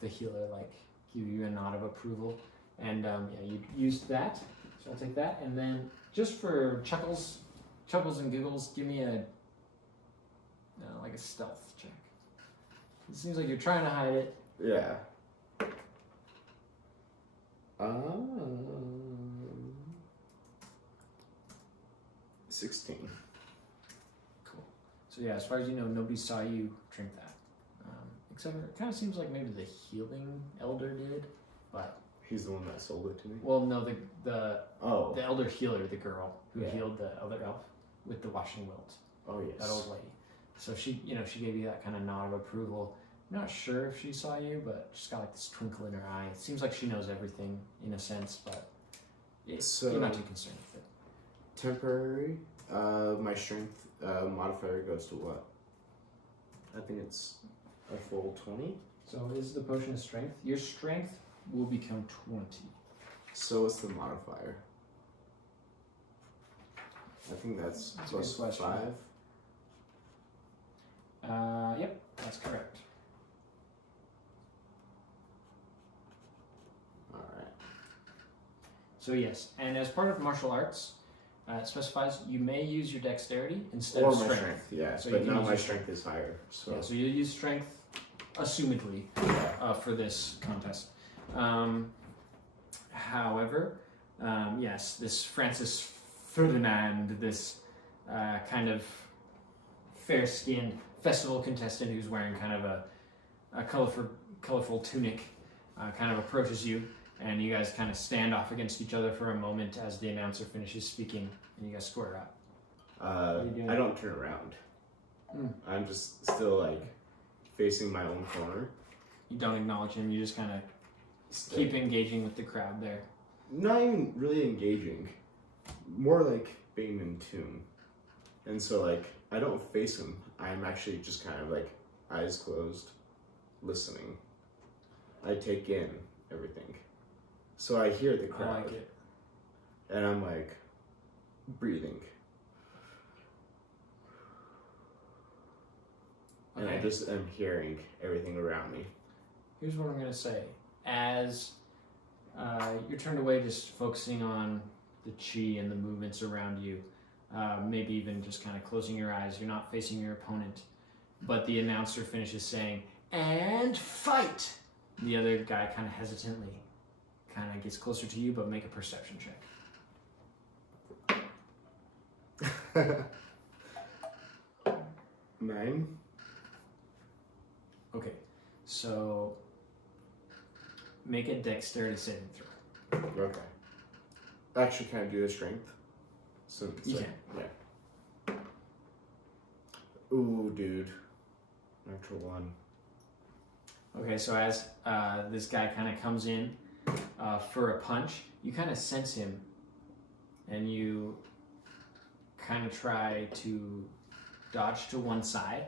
the healer like give you a nod of approval, and yeah, you used that. So I'll take that, and then just for chuckles and giggles, give me a like a stealth check. It seems like you're trying to hide it. Yeah. 16. Cool. So yeah, as far as you know, nobody saw you drink that. Except for, it kind of seems like maybe the healing elder did, but He's the one that sold it to me? well, no, the Oh. elder healer, the girl who Yeah. healed the elder elf with the washing wilt, Oh, yes. that old lady. So she, she gave you that kind of nod of approval. I'm not sure if she saw you, but she's got like this twinkle in her eye. It seems like she knows everything in a sense, but you're not too concerned with it. Temporary. My strength modifier goes to what? I think it's a full 20. So is the potion of strength? Your strength will become 20. So what's the modifier? I think that's That's a plus good question. 5. Yep, that's correct. Alright. So yes, and as part of martial arts, it specifies you may use your dexterity instead Or of my strength. strength, yeah. So but you can now use my your strength is higher. So Yeah, so you use strength, assumedly, for this contest. However, yes, this Francis Ferdinand, this kind of fair-skinned festival contestant who's wearing kind of a colorful tunic, kind of approaches you, and you guys kind of stand off against each other for a moment as the announcer finishes speaking, and you guys square up. I don't turn around. I'm just still like facing my own corner. You don't acknowledge him, you just kind of keep engaging with the crowd there. Not even really engaging. More like being in tune. And so like I don't face him. I'm actually just kind of like eyes closed, listening. I take in everything. So I hear the crowd. I like it. And I'm like breathing. And I just am hearing everything around me. Here's what I'm going to say. As you're turned away, just focusing on the chi and the movements around you, maybe even just kind of closing your eyes. You're not facing your opponent. But the announcer finishes saying, "And fight!" The other guy kind of hesitantly kind of gets closer to you, but make a perception check. 9. Okay, so make a dexterity saving throw. Okay. Actually, can I do a strength? So, You can. Yeah. Ooh, dude. Natural 1. Okay, so as this guy kind of comes in for a punch, you kind of sense him, and you kind of try to dodge to one side.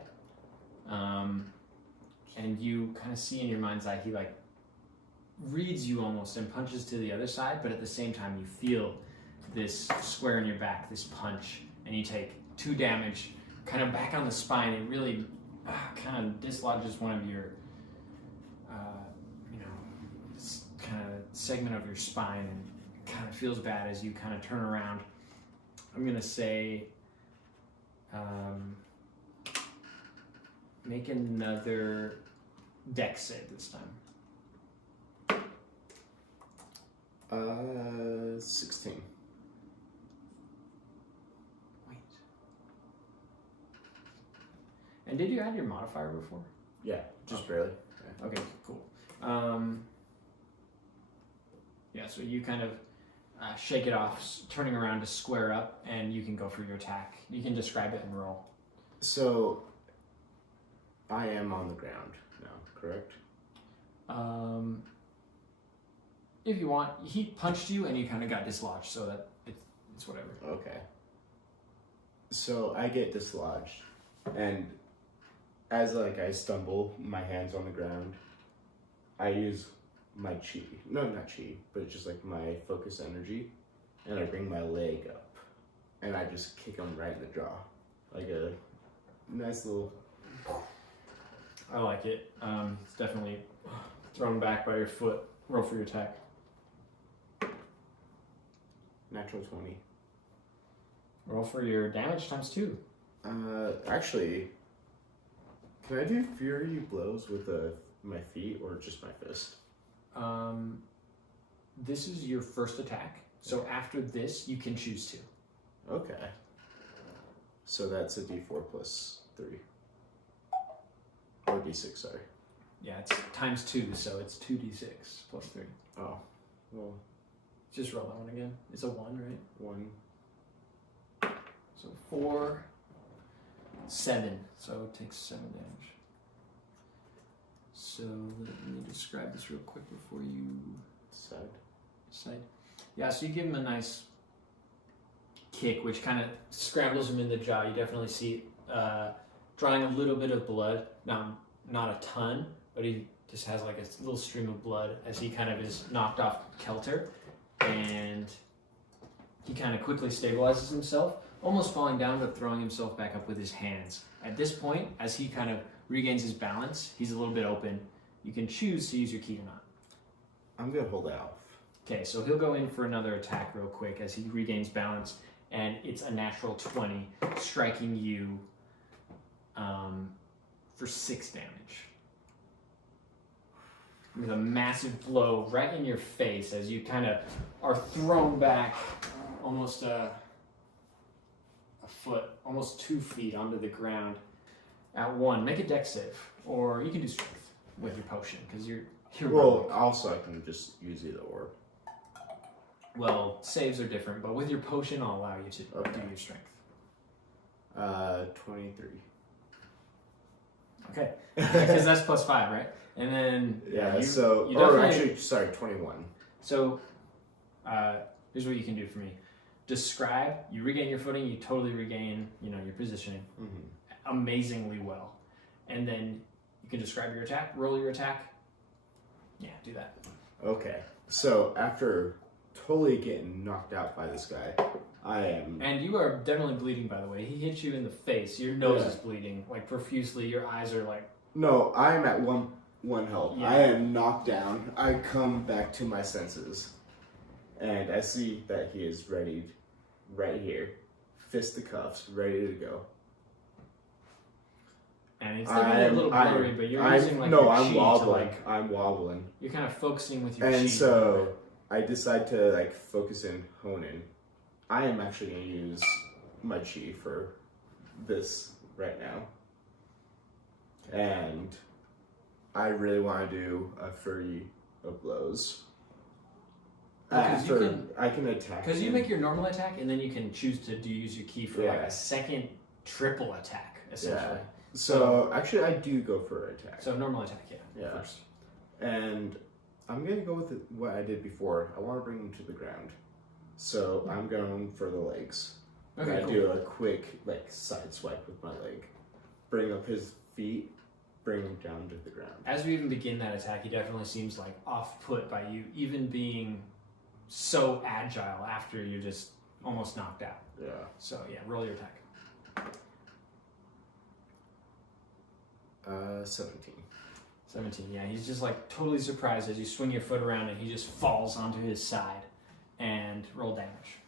and you kind of see in your mind's eye, he like reads you almost and punches to the other side, but at the same time you feel this square in your back, this punch, and you take 2 damage, kind of back on the spine. It really kind of dislodges one of your, kind of segment of your spine, and kind of feels bad as you kind of turn around. I'm gonna say, make another dex save this time. 16. Wait. And did you add your modifier before? Yeah, just barely. Okay, cool. Yeah, so you kind of shake it off, turning around to square up, and you can go for your attack. You can describe it and roll. So, I am on the ground now, correct? If you want, he punched you and you kind of got dislodged, so that it's whatever. Okay. So I get dislodged, and as I stumble, my hands on the ground, I use my chi. No, not chi, but it's just like my focus energy, and I bring my leg up, and I just kick him right in the jaw, like a nice little. I like it. It's definitely thrown back by your foot. Roll for your attack. Natural 20. Roll for your damage times 2. Actually, can I do fury blows with my feet or just my fist? This is your first attack, so after this, you can choose to. Okay. So that's a d4 plus 3. Or d6, sorry. Yeah, it's times 2, so it's 2d6 plus 3. Oh, well. Just roll that one again. It's a 1, right? 1. So 4, 7. So it takes 7 damage. So let me describe this real quick before you decide. Yeah, so you give him a nice kick, which kind of scrambles him in the jaw. You definitely see drawing a little bit of blood. Not a ton, but he just has like a little stream of blood as he kind of is knocked off kilter. And he kind of quickly stabilizes himself, almost falling down but throwing himself back up with his hands. At this point, as he kind of regains his balance, he's a little bit open. You can choose to use your key or not. I'm going to hold it off. Okay, so he'll go in for another attack real quick as he regains balance, and it's a natural 20, striking you for 6 damage. With a massive blow right in your face as you kind of are thrown back almost a foot, almost 2 feet onto the ground. At 1, make a dex save, or you can do strength with your potion because you're well, also I can just use either or. Well, saves are different, but with your potion, I'll allow you to do your strength. 23. Okay, because that's plus 5, right? And then you sorry, 21. So, here's what you can do for me. Describe. You regain your footing. You totally regain, your positioning, amazingly well. And then you can describe your attack. Roll your attack. Yeah, do that. Okay. So after totally getting knocked out by this guy, I am. And you are definitely bleeding, by the way. He hit you in the face. Your nose is bleeding, like profusely. Your eyes are like. No, I am at one health. Yeah. I am knocked down. I come back to my senses, and I see that he is ready, right here, fisticuffs, ready to go. And it's definitely a little blurry, but you're using like your chi wobbling. to I'm wobbling. You're kind of focusing with your chi. And so I decide to focus in, hone in. I am actually going to use my chi for this right now. And I really want to do a flurry of blows. I can attack. Because you make your normal attack, and then you can choose to use your key for like a second triple attack, essentially. Yeah. So actually, I do go for an attack. So normal attack, Yeah. first. And I'm gonna go with what I did before. I want to bring him to the ground. So I'm going for the legs. Okay, I do a quick side swipe with my leg, bring up his feet, bring him down to the ground. As we even begin that attack, he definitely seems like off-put by you, even being so agile after you're just almost knocked out. Yeah. So yeah, roll your attack. 17. 17, yeah, he's just like totally surprised as you swing your foot around and he just falls onto his side. And roll damage.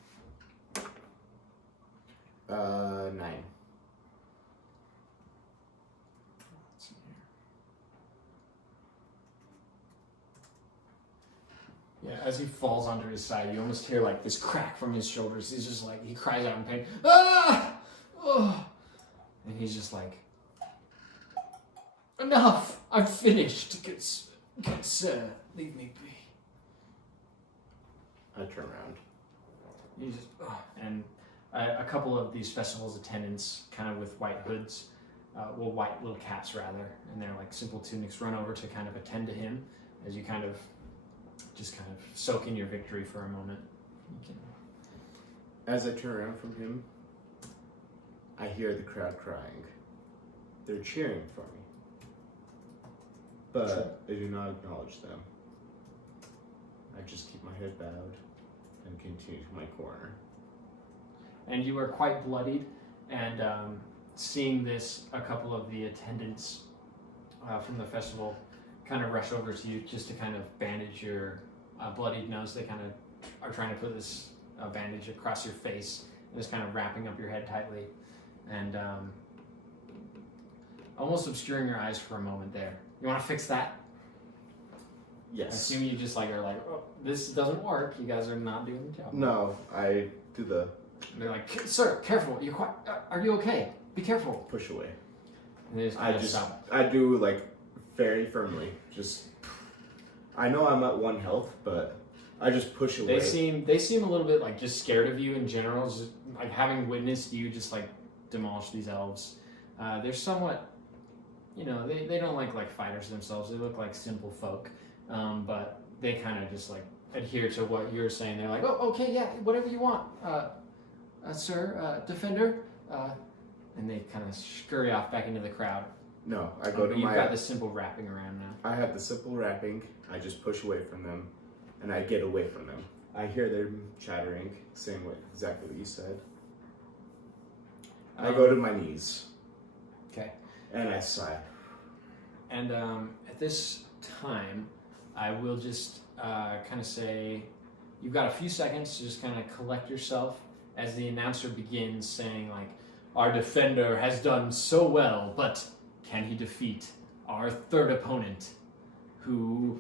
9. Let's see here. Yeah, as he falls onto his side, you almost hear like this crack from his shoulders. He's just like, he cries out in pain. Ah! Oh! And he's just like, enough! I'm finished. Good sir, leave me be. I turn around. He's just, and a couple of these festivals attendants, kind of with white hoods, white little caps rather, and they're like simple tunics, run over to kind of attend to him as you kind of soak in your victory for a moment. As I turn around from him, I hear the crowd crying. They're cheering for me, but I do not acknowledge them. I just keep my head bowed and continue to my corner. And you are quite bloodied, and seeing this, a couple of the attendants from the festival kind of rush over to you just to kind of bandage your bloodied nose. They kind of are trying to put this bandage across your face and just kind of wrapping up your head tightly and almost obscuring your eyes for a moment there. You want to fix that? Yes. I assume you just like are like, oh, this doesn't work. You guys are not doing the job. No, I do the They're like, sir, careful. You're quite. Are you okay? Be careful. push away. And they just kind of stop. I do like very firmly. Just I know I'm at 1 health, but I just push away. They seem a little bit like just scared of you in general. Just like having witnessed you just like demolish these elves. They're somewhat, you know, they don't like fighters themselves. They look like simple folk. But they kind of just like adhere to what you're saying. They're like, oh, okay, yeah, whatever you want, sir, defender. And they kind of scurry off back into the crowd. No, I go to you've my. got the simple wrapping around now. I have the simple wrapping. I just push away from them, and I get away from them. I hear them chattering, saying exactly what you said. I go to my knees. Okay. And I sigh. And at this time, I will just kind of say, you've got a few seconds to just kind of collect yourself as the announcer begins saying, like, our defender has done so well, but can he defeat our third opponent, who,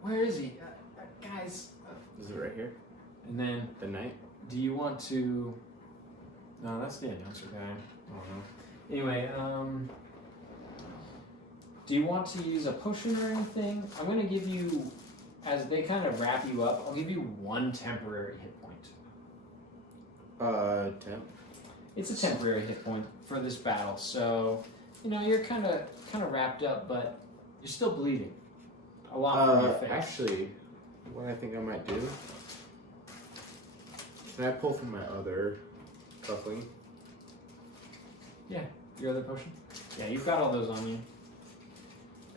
where is he? Guys. Is it right here? And then, The knight? do you want to, no, that's the announcer guy. I don't know. Anyway, do you want to use a potion or anything? I'm going to give you, as they kind of wrap you up, I'll give you 1 temporary hit point. Temp. It's a temporary hit point for this battle, so you know you're kind of wrapped up, but you're still bleeding a lot from your face. Actually, what I think I might do. Can I pull from my other cuffling? Yeah, your other potion. Yeah, you've got all those on you.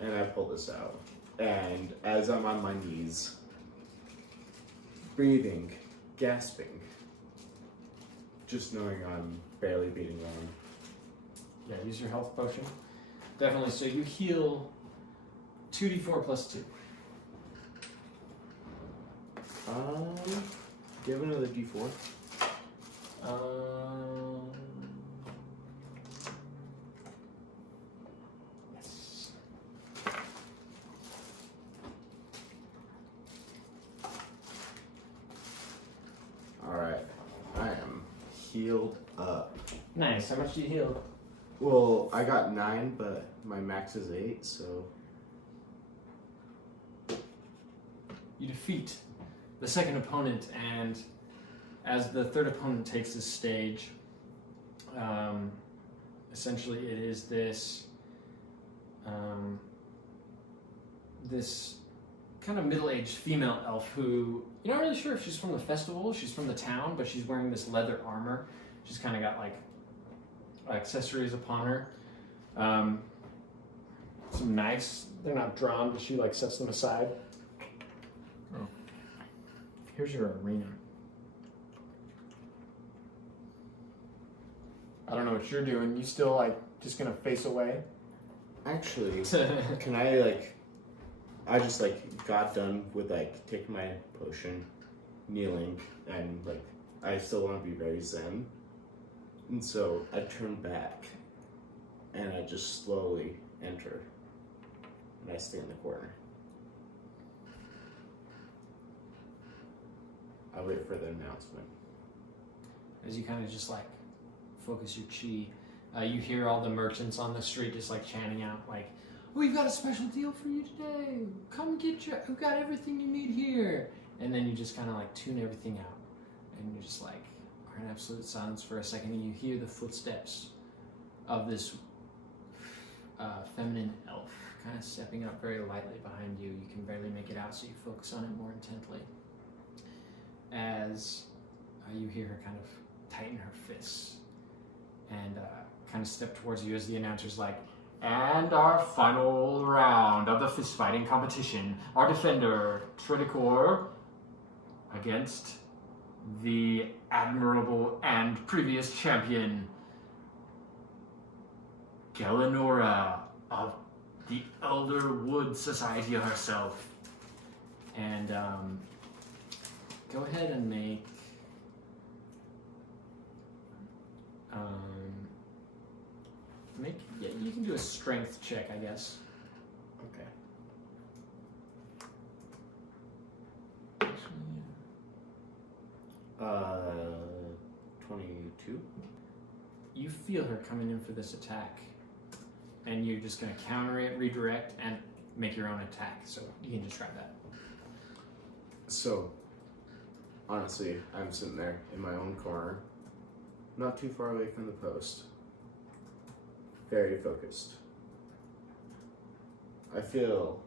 And I pull this out. And as I'm on my knees, breathing, gasping, just knowing I'm barely beating on. Yeah, use your health potion. Definitely. So you heal 2d4 plus 2. Do you have another d4? Yes. Alright. I am healed up. Nice. How much do you heal? Well, I got 9, but my max is 8, so... You defeat the second opponent, and as the third opponent takes the stage, essentially it is this this kind of middle-aged female elf who you're not really sure if she's from the festival, she's from the town, but she's wearing this leather armor. She's kind of got like accessories upon her. Some knives. They're not drawn, but she like sets them aside. Oh. Here's your arena. I don't know what you're doing. You still like just gonna face away? Actually, can I like? I just like got done with like taking my potion, kneeling, and like I still want to be very zen, and so I turn back, and I just slowly enter, and I stay in the corner. I wait for the announcement. As you kind of just like focus your chi, you hear all the merchants on the street just like chanting out like, "We've got a special deal for you today. Come get your, we've got everything you need here." And then you just kind of like tune everything out, and you just like are in absolute silence for a second, and you hear the footsteps of this feminine elf kind of stepping up very lightly behind you. You can barely make it out, so you focus on it more intently. As you hear her kind of tighten her fists and kind of step towards you as the announcer's like, "And our final round of the fist fighting competition, our defender, Tredicor, against the admirable and previous champion, Galenora of the Elder Wood Society herself." And go ahead and make yeah, you can do a strength check, I guess. Okay. 22. You feel her coming in for this attack, and you're just going to counter it, redirect, and make your own attack. So you can just try that. So, honestly, I'm sitting there in my own corner, not too far away from the post, very focused. I feel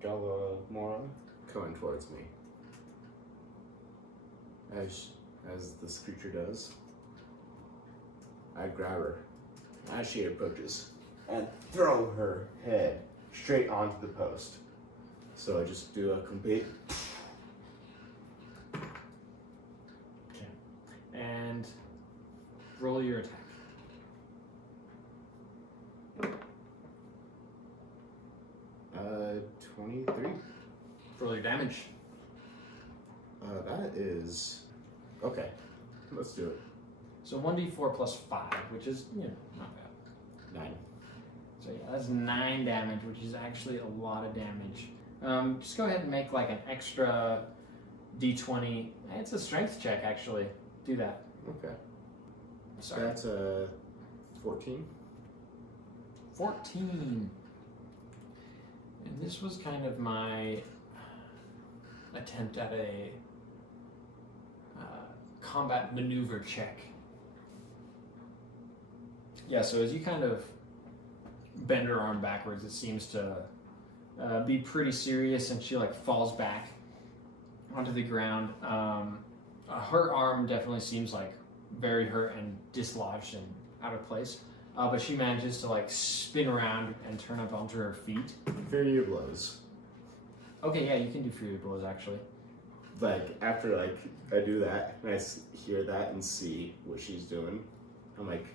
Galamora coming towards me, as this creature does. I grab her as she approaches and throw her head straight onto the post. So I just do a complete. Okay. And roll your attack. 23. Roll your damage. That is okay. Let's do it. So 1d4 plus 5, which is, not bad. 9. So yeah, that's 9 damage, which is actually a lot of damage. Just go ahead and make like an extra d20. It's a strength check, actually. Do that. Okay. Sorry. That's a 14. 14. And this was kind of my attempt at a combat maneuver check. Yeah, so as you kind of bend her arm backwards, it seems to be pretty serious, and she like falls back onto the ground. Her arm definitely seems like very hurt and dislodged and out of place, but she manages to like spin around and turn up onto her feet. Fury blows. Okay, yeah, you can do Fury Blows actually. Like after like I do that and I hear that and see what she's doing, I'm like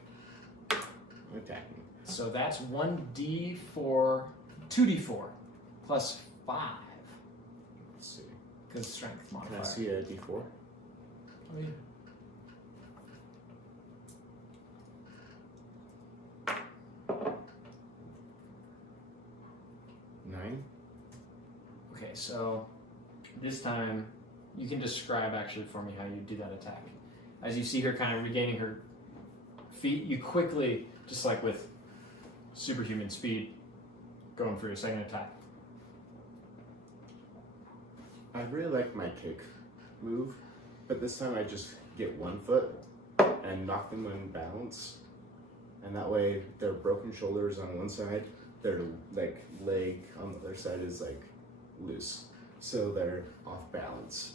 attacking. So that's 1d4, 2d4 plus 5. Let's see. Because strength modifier. Can I see a d4? Oh yeah. Okay, so this time you can describe actually for me how you do that attack. As you see her kind of regaining her feet, you quickly, just like with superhuman speed, going for your second attack. I really like my kick move, but this time I just get one foot and knock them in balance, and that way their broken shoulders on one side, their like leg on the other side is like loose, so they're off balance.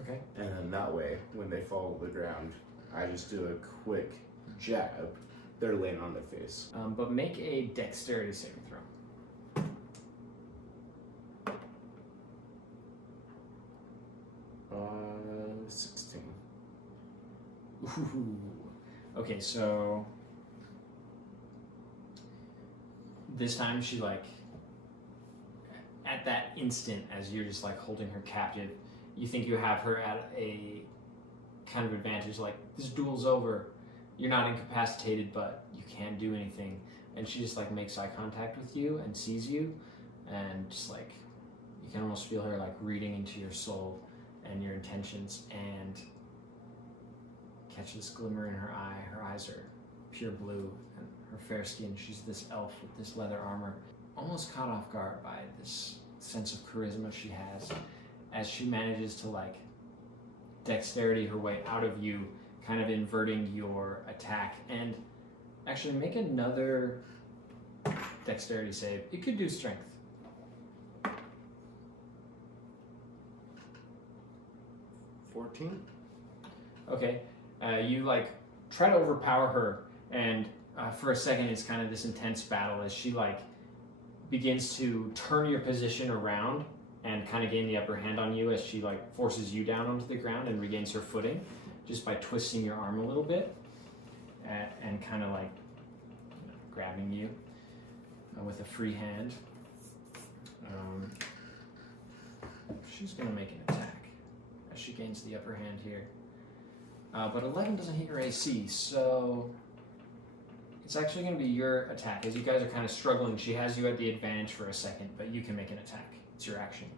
Okay. And then that way, when they fall to the ground, I just do a quick jab they're laying on their face. But make a dexterity saving throw. 16. Ooh. Okay, so this time she like, at that instant as you're just like holding her captive, you think you have her at a kind of advantage, like this duel's over. You're not incapacitated, but you can't do anything. And she just like makes eye contact with you and sees you, and just like you can almost feel her like reading into your soul and your intentions, and catch this glimmer in her eye. Her eyes are pure blue, and her fair skin. She's this elf with this leather armor, almost caught off guard by this sense of charisma she has, as she manages to like dexterity her way out of you, kind of inverting your attack. And actually make another dexterity save. It could do strength. 14? Okay, you like try to overpower her, and for a second it's kind of this intense battle as she like begins to turn your position around and kind of gain the upper hand on you, as she like forces you down onto the ground and regains her footing just by twisting your arm a little bit and kind of like grabbing you with a free hand. She's gonna make an attack as she gains the upper hand here. But 11 doesn't hit your AC, so it's actually going to be your attack. As you guys are kind of struggling, she has you at the advantage for a second, but you can make an attack. It's your action.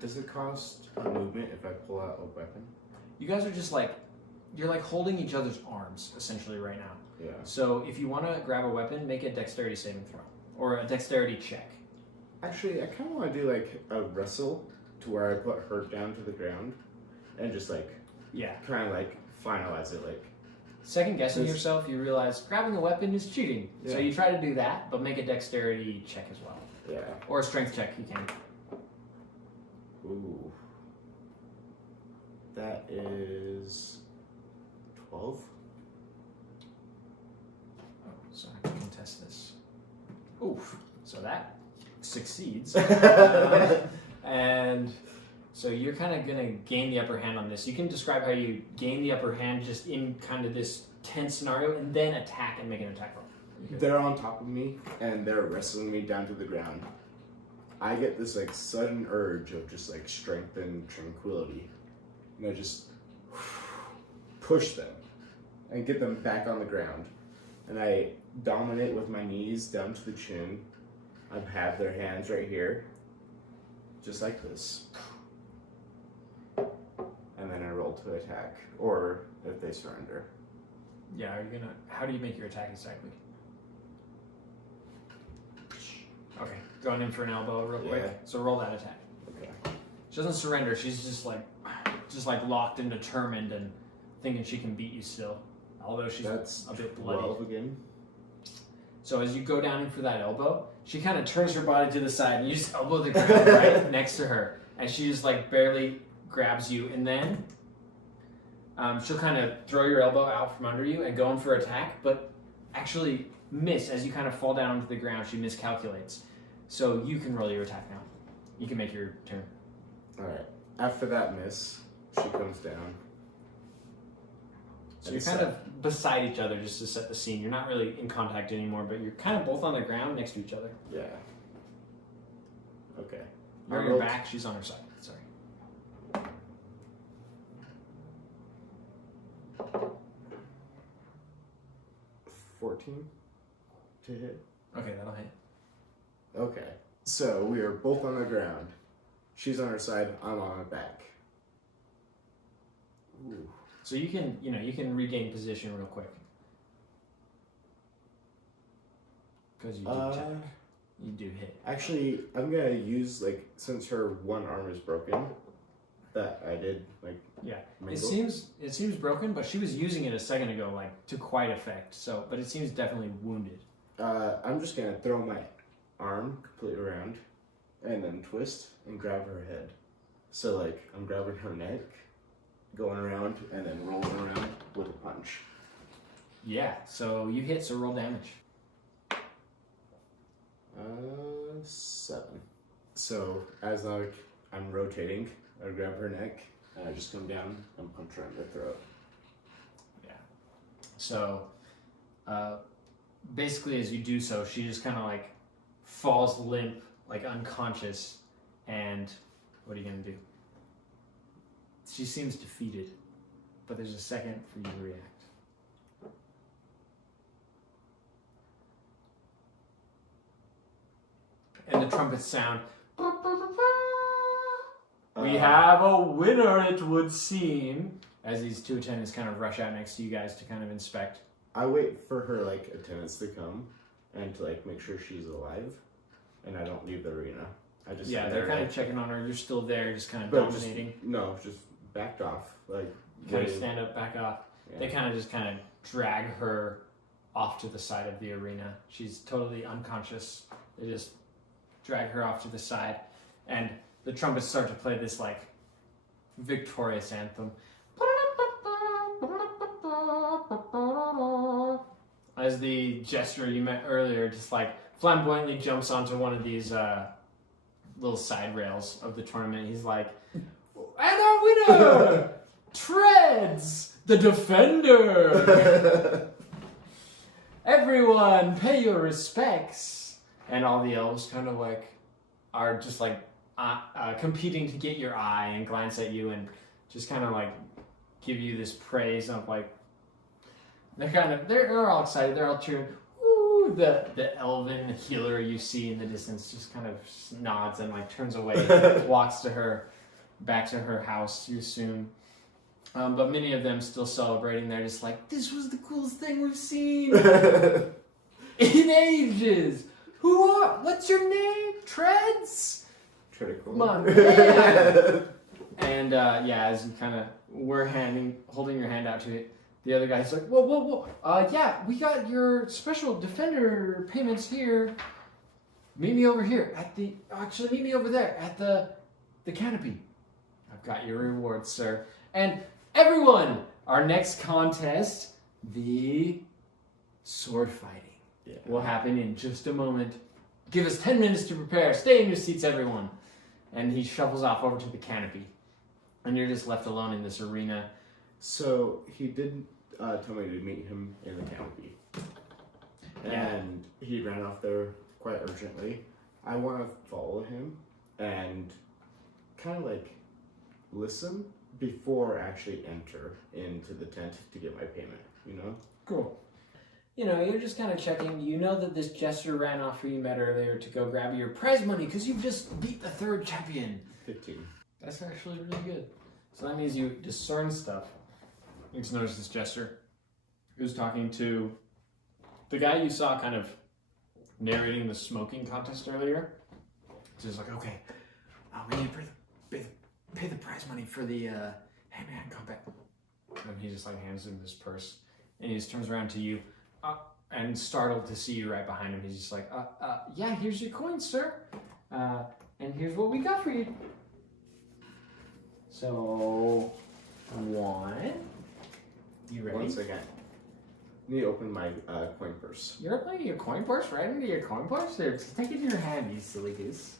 Does it cost a movement if I pull out a weapon? You guys are just like, you're like holding each other's arms, essentially, right now. Yeah. So if you want to grab a weapon, make a dexterity saving throw, or a dexterity check. Actually, I kind of want to do like a wrestle to where I put her down to the ground and just like, Yeah. kind of like finalize it. Like, Second guessing yourself, you realize grabbing a weapon is cheating. Yeah. So you try to do that, but make a dexterity check as well. yeah. Or a strength check, you can. Ooh. That is 12. Oh, so I have to contest this. Oof. So that succeeds. And so you're kind of going to gain the upper hand on this. You can describe how you gain the upper hand just in kind of this tense scenario, and then attack and make an attack roll. They're on top of me and they're wrestling me down to the ground. I get this like sudden urge of just like strength and tranquility, and I just push them and get them back on the ground, and I dominate with my knees down to the chin. I have their hands right here, just like this, and then I roll to attack, or if they surrender. Yeah, are you gonna? How do you make your attack exactly? Okay, going in for an elbow real quick. Yeah. So roll that attack. Okay. She doesn't surrender. She's just like locked and determined and thinking she can beat you still, although she's That's a bit bloody. 12 again. So as you go down in for that elbow, she kind of turns her body to the side and you just elbow the ground right next to her, and she just like barely grabs you, and then she'll kind of throw your elbow out from under you and go in for attack, but actually miss. As you kind of fall down onto the ground, she miscalculates. So you can roll your attack now. You can make your turn. Alright. After that miss, she comes down. So you're kind of beside each other just to set the scene. You're not really in contact anymore, but you're kind of both on the ground next to each other. Yeah. Okay. You're on your back, she's on her side. Sorry. 14 to hit. Okay, that'll hit. Okay. So we are both on the ground. She's on her side, I'm on her back. Ooh. So you can regain position real quick. Because you do attack. You do hit. Actually, I'm gonna use, like, since her one arm is broken, that I did, like, Yeah. mingle. It seems broken, but she was using it a second ago, like, to quite effect. So, but it seems definitely wounded. I'm just gonna throw my arm completely around and then twist and grab her head. So, like, I'm grabbing her neck going around and then rolling around with a punch. Yeah, so you hit, so roll damage. 7. So as I'm rotating, I grab her neck and I just come down and punch her in the throat. Yeah. So basically as you do so, she just kind of like falls limp, like unconscious, and what are you going to do? She seems defeated, but there's a second for you to react. And the trumpets sound. We have a winner, it would seem. As these two attendants kind of rush out next to you guys to kind of inspect. I wait for her attendants to come and to make sure she's alive, and I don't leave the arena. I just they're kind of checking on her. You're still there, just kind of dominating. Just backed off, kind of stand up, back off. Yeah. They kind of drag her off to the side of the arena. She's totally unconscious. They just drag her off to the side, and the trumpets start to play this victorious anthem. As the jester you met earlier just flamboyantly jumps onto one of these little side rails of the tournament. He's like, and our winner, Treads, the defender. Everyone, pay your respects. And all the elves kind of are just competing to get your eye and glance at you and just kind of give you this praise of they're all excited. They're all cheering. Woo! The elven healer you see in the distance just kind of nods and turns away, walks back to her house too soon. But many of them still celebrating. They're just this was the coolest thing we've seen in ages. What's your name? Treads? Tredicor. Come on, yeah. And as you were holding your hand out to it, the other guy's like, whoa. Yeah, we got your special defender payments here. Meet me over here meet me over there at the canopy. I've got your reward, sir. And everyone, our next contest, the sword fighting. Yeah. Will happen in just a moment. Give us 10 minutes to prepare. Stay in your seats, everyone. And he shuffles off over to the canopy. And you're just left alone in this arena. So he did tell me to meet him in the canopy. And he ran off there quite urgently. I want to follow him and kind of listen before I actually enter into the tent to get my payment, Cool. You're just kind of checking. You know that this jester ran off who you met earlier to go grab your prize money because you've just beat the 3rd champion. 15. That's actually really good. So that means you discern stuff. You just notice this jester who's talking to the guy you saw kind of narrating the smoking contest earlier. So he's like, okay, we need to pay the prize money for the, hey man, come back. And he just hands him this purse. And he just turns around to you. And startled to see you right behind him. He's just yeah, here's your coin, sir. And here's what we got for you. So, 1. You ready? 1 second. I need to open my coin purse. You're opening your coin purse right into your coin purse? There, just take it in your hand, you silly goose.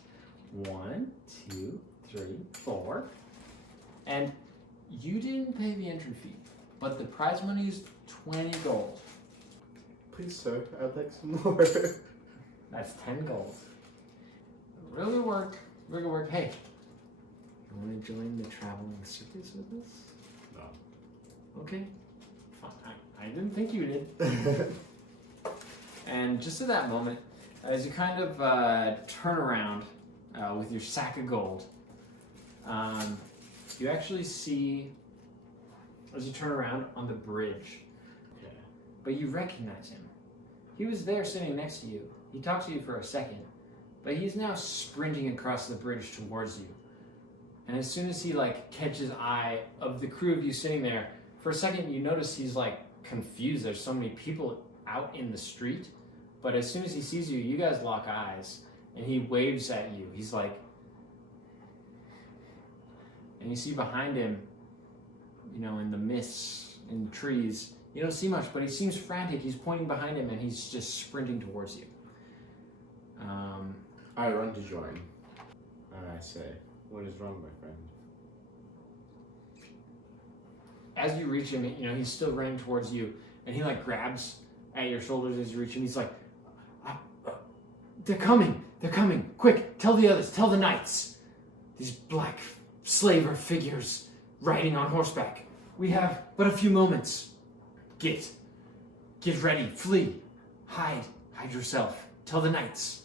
1, 2, 3, 4. And you didn't pay the entry fee, but the prize money is 20 gold. Please, sir, I'd like some more. That's 10 gold. Really work. Really work. Hey, you want to join the traveling circus with us? No. Okay. Fine. I didn't think you did. And just at that moment, as you kind of turn around with your sack of gold, you actually see, as you turn around on the bridge, but you recognize him. He was there sitting next to you. He talked to you for a second, but he's now sprinting across the bridge towards you. And as soon as he catches eye of the crew of you sitting there, for a second you notice he's confused. There's so many people out in the street, but as soon as he sees you, you guys lock eyes, and he waves at you. He's and you see behind him in the mists, in the trees. You don't see much, but he seems frantic. He's pointing behind him, and he's just sprinting towards you. I run to join, and I say, "What is wrong, my friend?" As you reach him, he's still running towards you, and he grabs at your shoulders as you reach him. He's like, "They're coming! They're coming! Quick! Tell the others! Tell the knights! These black slaver figures riding on horseback. We have but a few moments. Get ready! Flee! Hide yourself! Tell the knights!"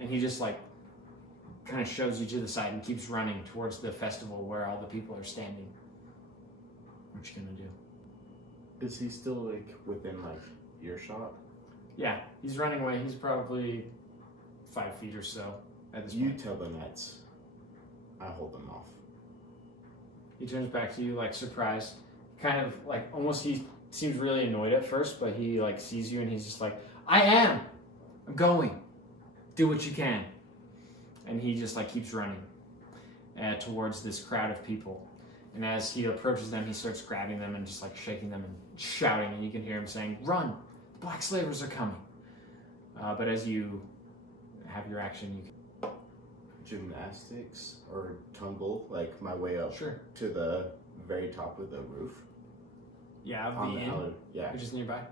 And he just kind of shoves you to the side and keeps running towards the festival where all the people are standing. What you gonna do? Is he still within earshot? Yeah, he's running away. He's probably 5 feet or so at this You point. tell the knights. I hold them off. He turns back to you surprised, kind of almost. He seems really annoyed at first, but he sees you and he's just I'm going. Do what you can. And he just keeps running towards this crowd of people. And as he approaches them, he starts grabbing them and just shaking them and shouting. And you can hear him saying, "Run! The black slavers are coming." But as you have your action, you can... Gymnastics or tumble my way up Sure. to the very top of the roof. Yeah, of On the inn, yeah. which is nearby.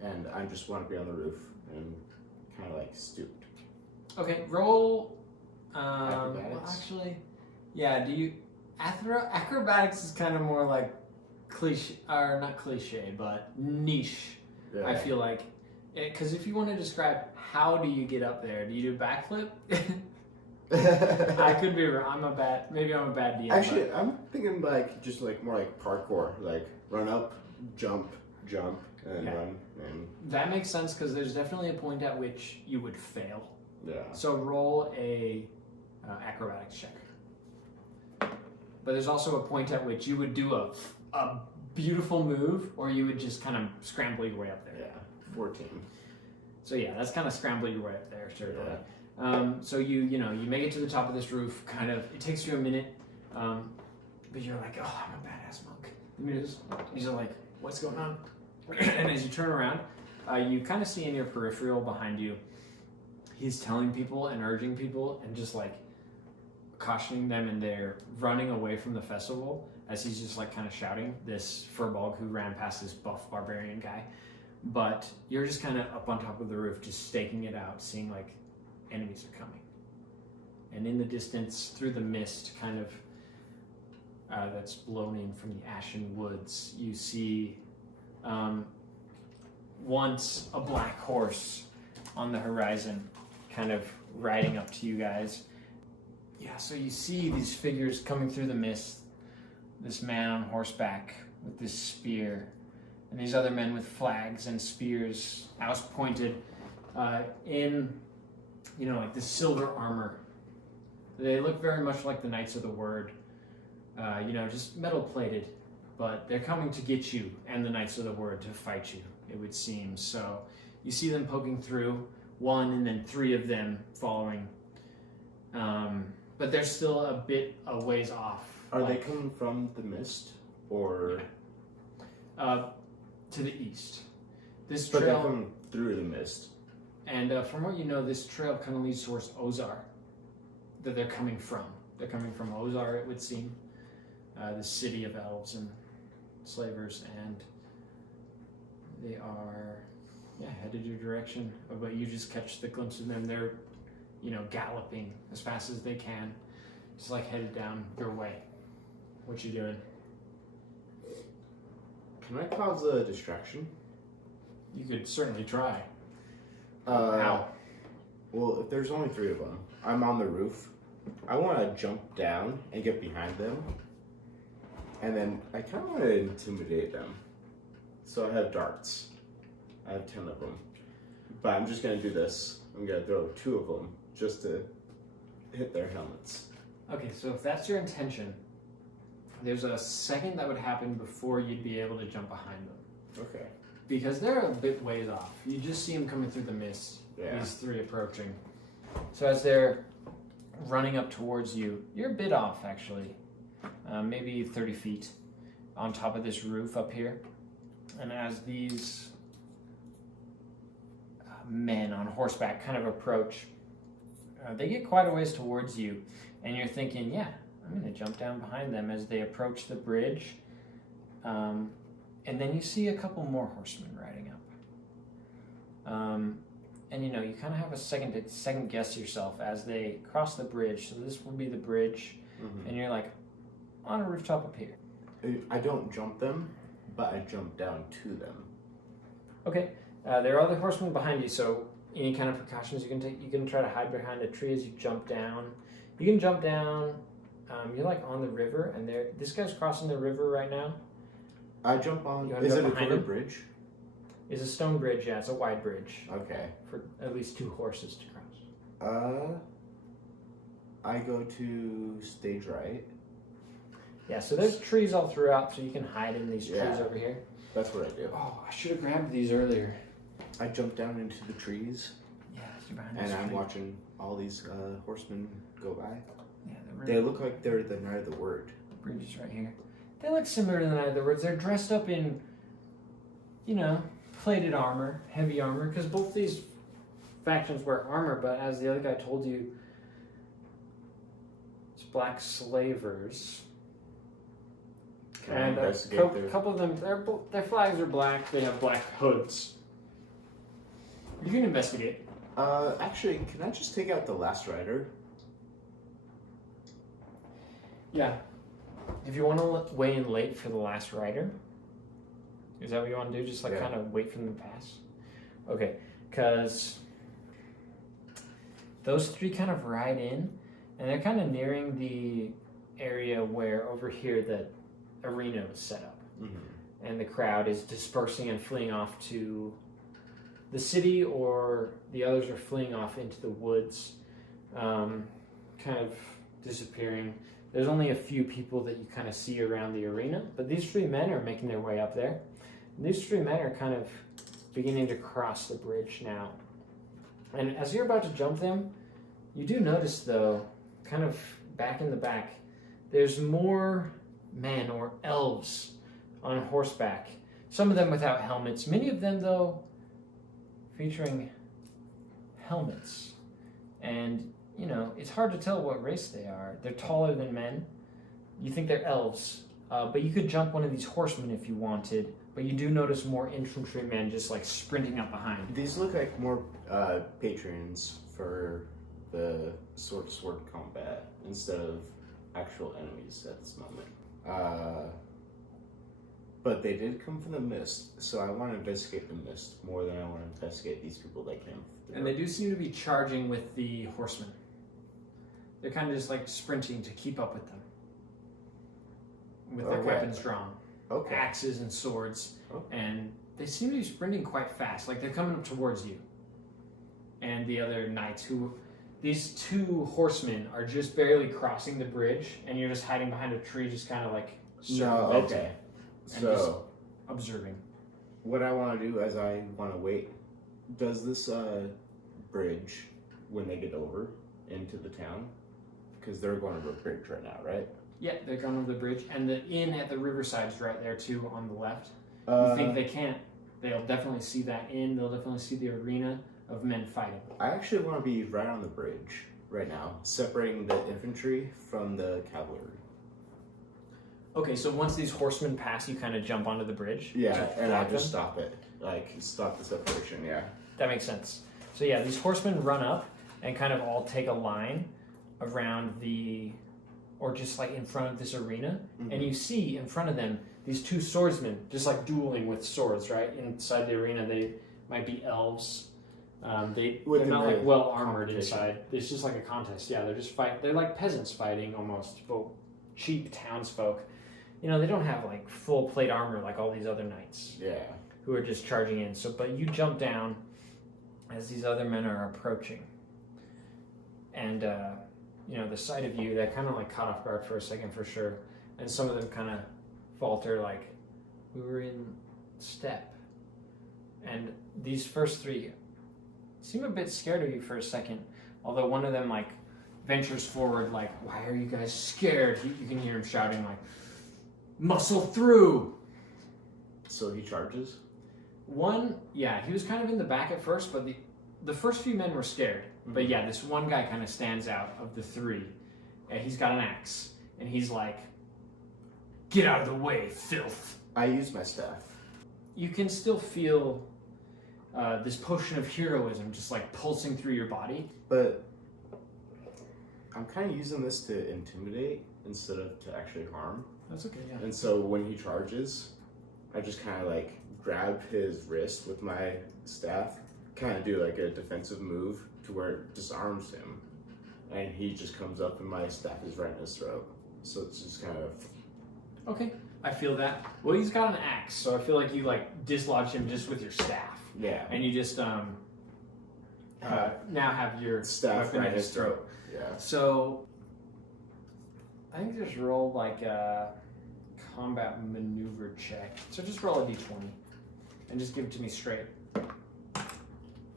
And I just want to be on the roof and kind of stooped. Okay, roll. Acrobatics? Well, actually, yeah. Do you acrobatics is kind of more cliche, or not cliche, but niche. Yeah. I feel because if you want to describe how do you get up there, do you do backflip? I could be wrong. Maybe I'm a bad DM. Actually, I'm thinking just more parkour, run up, jump, and Yeah. run, and That makes sense because there's definitely a point at which you would fail. yeah. So roll a acrobatics check. But there's also a point at which you would do a beautiful move, or you would just kind of scramble your way up there. Yeah, 14. So yeah, that's kind of scramble your way up there, certainly. Yeah. So you make it to the top of this roof. Kind of, it takes you a minute, but you're like, "Oh, I'm a badass monk." These are "What's going on?" And as you turn around, you kind of see in your peripheral behind you, he's telling people and urging people and just cautioning them, and they're running away from the festival as he's just kind of shouting, this furball who ran past this buff barbarian guy. But you're just kind of up on top of the roof, just staking it out, seeing enemies are coming. And in the distance, through the mist kind of that's blown in from the ashen woods, you see once a black horse on the horizon kind of riding up to you guys. Yeah, so you see these figures coming through the mist, this man on horseback with this spear, and these other men with flags and spears, house pointed, in this silver armor. They look very much like the Knights of the Word, just metal plated, but they're coming to get you and the Knights of the Word to fight you, it would seem. So you see them poking through, one and then 3 of them following, but they're still a bit a ways off. Are they coming from the mist, or to the east? This but they're trail, coming through the mist? and from what you know, this trail kind of leads towards Ozar. That they're coming from. They're coming from Ozar, it would seem, the city of elves and slavers, and they are, headed your direction. But you just catch the glimpse of them. They're, galloping as fast as they can, just headed down your way. What you doing? Can I cause a distraction? You could certainly try. How? Well, if there's only 3 of them, I'm on the roof. I want to jump down and get behind them, and then I kind of want to intimidate them. So I have darts. I have 10 of them, but I'm just gonna do this. I'm gonna throw 2 of them just to hit their helmets. Okay, so if that's your intention, there's a second that would happen before you'd be able to jump behind them. Okay. Because they're a bit ways off. You just see them coming through the mist, these 3 approaching. So as they're running up towards you, you're a bit off actually, maybe 30 feet on top of this roof up here. And as these men on horseback kind of approach, they get quite a ways towards you, and you're thinking, yeah, I'm going to jump down behind them as they approach the bridge. And then you see a couple more horsemen riding up. And you know, you kind of have a second to second guess yourself as they cross the bridge. So this will be the bridge, and you're like on a rooftop up here. I don't jump them, but I jump down to them. Okay, there are other horsemen behind you, so any kind of precautions you can take. You can try to hide behind a tree as you jump down. You can jump down. You're like on the river, and this guy's crossing the river right now. I jump on. Is it a covered bridge? It's a stone bridge, yeah. It's a wide bridge. Okay. For at least 2 horses to cross. I go to stage right. Yeah, so there's trees all throughout, so you can hide in these trees over here. That's what I do. Oh, I should have grabbed these earlier. I jump down into the trees. Yeah, you're behind and I'm tree. watching all these horsemen go by. Yeah, they look like they're the Knight of the Word. The bridge is right here. They look similar to the Knight of the Words. They're dressed up in, you know, plated armor, heavy armor, because both these factions wear armor, but as the other guy told you, it's black slavers. And a couple of them, their flags are black. They have black hoods. You can investigate. Actually, can I just take out the last rider? Yeah. If you want to weigh in late for the last rider, is that what you want to do? Just like kind of wait for them to pass? Okay, because those 3 kind of ride in, and they're kind of nearing the area where over here the arena was set up. And the crowd is dispersing and fleeing off to the city, or the others are fleeing off into the woods, kind of disappearing. There's only a few people that you kind of see around the arena, but these 3 men are making their way up there. And these 3 men are kind of beginning to cross the bridge now. And as you're about to jump them, you do notice, though, kind of back in the back, there's more men or elves on horseback. Some of them without helmets. Many of them, though, featuring helmets. And you know, it's hard to tell what race they are. They're taller than men. You think they're elves, but you could jump one of these horsemen if you wanted. But you do notice more infantrymen just like sprinting up behind. These look like more patrons for the sword combat instead of actual enemies at this moment. But they did come from the mist, so I want to investigate the mist more than I want to investigate these people that came. And they do seem to be charging with the horsemen. They're kind of just like sprinting to keep up with them. With their weapons drawn. Axes and swords. And they seem to be sprinting quite fast. Like they're coming up towards you. And the other knights these 2 horsemen are just barely crossing the bridge, and you're just hiding behind a tree, just kind of like circumventing. So, observing. What I want to do is I want to wait. Does this bridge, when they get over into the town, because they're going over a bridge right now, right? Yeah, they're going over the bridge, and the inn at the riverside's right there too, on the left. You think they can't? They'll definitely see that inn. They'll definitely see the arena of men fighting. I actually want to be right on the bridge right now, separating the infantry from the cavalry. Okay, so once these horsemen pass, you kind of jump onto the bridge? Yeah, and I just stop it. Like, stop the separation, yeah. That makes sense. So yeah, these horsemen run up and kind of all take a line around or just like in front of this arena. And you see in front of them these 2 swordsmen just like dueling with swords, right? Inside the arena, they might be elves. They're not like well armored inside. It's just like a contest. Yeah, they're just they're like peasants fighting almost, but cheap townsfolk. You know, they don't have like full plate armor like all these other knights. Yeah. Who are just charging in. So, but you jump down as these other men are approaching. And, you know, the sight of you, that kind of like caught off guard for a second for sure. And some of them kind of falter like, we were in step. And these first 3 seem a bit scared of you for a second. Although one of them like ventures forward like, why are you guys scared? You can hear him shouting like, muscle through. So he charges? One, yeah, he was kind of in the back at first, but the first few men were scared. But yeah, this one guy kind of stands out of the three. He's got an axe, and he's like, "Get out of the way, filth." I use my staff. You can still feel this potion of heroism just like pulsing through your body. But I'm kind of using this to intimidate instead of to actually harm. That's okay, yeah. And so when he charges, I just kind of like grab his wrist with my staff, kind of do like a defensive move to where it disarms him. And he just comes up and my staff is right in his throat. So it's just kind of... Okay, I feel that. Well, he's got an axe, so I feel like you like dislodge him just with your staff. Yeah. And you just now have your staff weapon right in in his throat. Yeah. So I think just roll like a combat maneuver check. So just roll a d20 and just give it to me straight.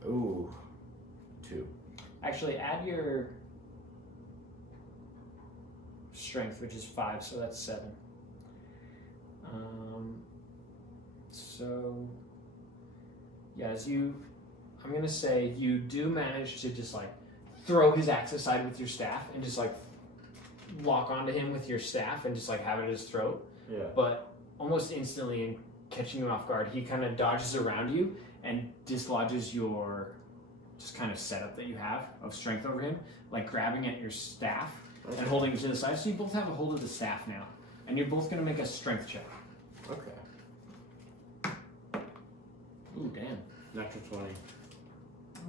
Ooh, 2. Actually, add your strength, which is 5, so that's 7. So yeah, I'm gonna say you do manage to just like throw his axe aside with your staff and just like lock onto him with your staff and just like have it at his throat. Yeah. But almost instantly, in catching you off guard, he kind of dodges around you and dislodges your just kind of setup that you have of strength over him, like grabbing at your staff and holding it to the side. So you both have a hold of the staff now, and you're both gonna make a strength check. Okay. Ooh, damn. Natural 20.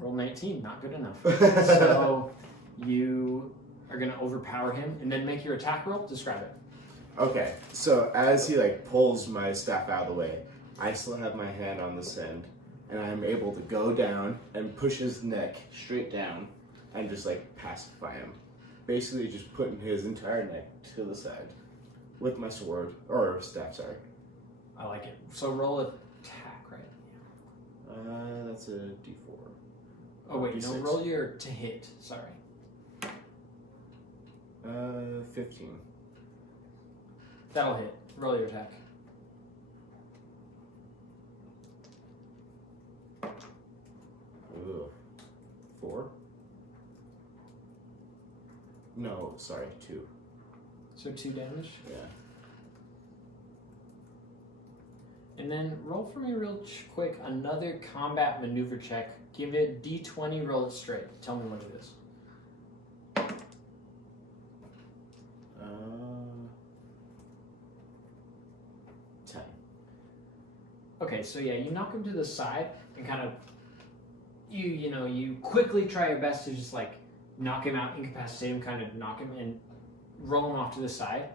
Roll 19, not good enough. So you are gonna overpower him and then make your attack roll. Describe it. Okay, so as he like pulls my staff out of the way, I still have my hand on this end, and I'm able to go down and push his neck straight down and just like pacify him. Basically just putting his entire neck to the side with my sword, or staff, sorry. I like it. So roll attack, right? That's a D4. Oh wait, no, D6. roll your to hit, sorry. 15. That'll hit. Roll your attack. Ooh. 4? No, sorry, 2. So 2 damage. Yeah. And then roll for me real quick another combat maneuver check. Give it D20, roll it straight. Tell me what it is. 10. Okay, so yeah, you knock him to the side and kind of you quickly try your best to just like knock him out, incapacitate him, kind of knock him and roll him off to the side.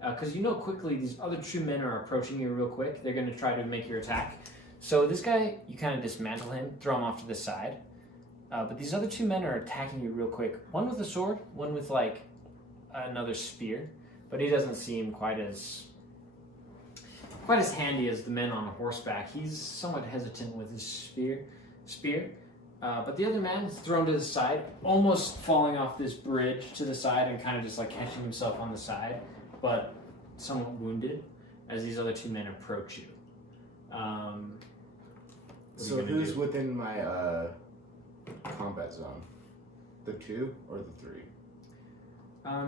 Because quickly these other 2 men are approaching you real quick. They're going to try to make your attack. So this guy, you kind of dismantle him, throw him off to the side. But these other 2 men are attacking you real quick. One with a sword, one with like another spear. But he doesn't seem quite as handy as the men on horseback. He's somewhat hesitant with his spear. But the other man is thrown to the side, almost falling off this bridge to the side and kind of just like catching himself on the side, but somewhat wounded as these other 2 men approach you. So who's within my combat zone? The 2 or the 3?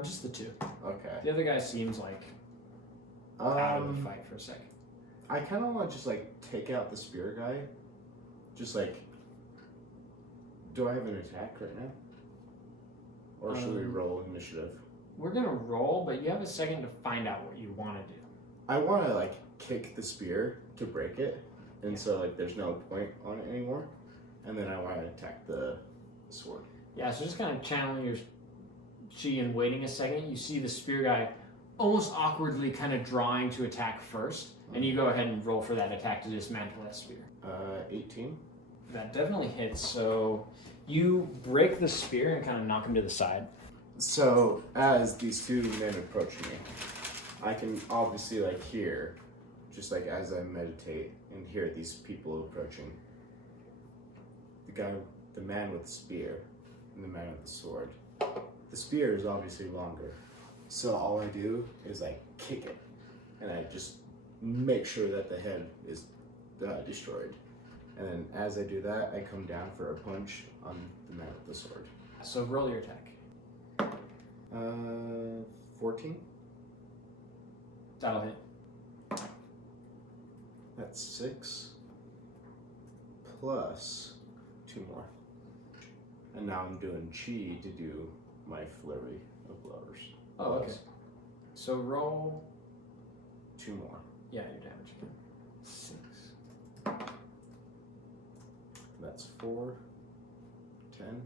Just the 2. Okay. The other guy seems like out of the fight for a second. I kind of want to just like take out the spear guy. Just like, do I have an attack right now? Or should we roll initiative? We're gonna roll, but you have a second to find out what you want to do. I want to like kick the spear to break it, and so like there's no point on it anymore. And then I want to attack the sword. Yeah, so just kind of channeling your chi and waiting a second. You see the spear guy almost awkwardly kind of drawing to attack first, and you go ahead and roll for that attack to dismantle that spear. 18. That definitely hits. So you break the spear and kind of knock him to the side. So as these 2 men approach me, I can obviously like hear, just like as I meditate and hear these people approaching. The man with the spear and the man with the sword. The spear is obviously longer, so all I do is like kick it and I just make sure that the head is destroyed. And then as I do that, I come down for a punch on the man with the sword. So roll your attack. 14. That'll hit. That's 6 plus 2 more. And now I'm doing chi to do my flurry of blows. Oh, okay. So roll 2 more. Yeah, your damage again. 6. That's 4, 10.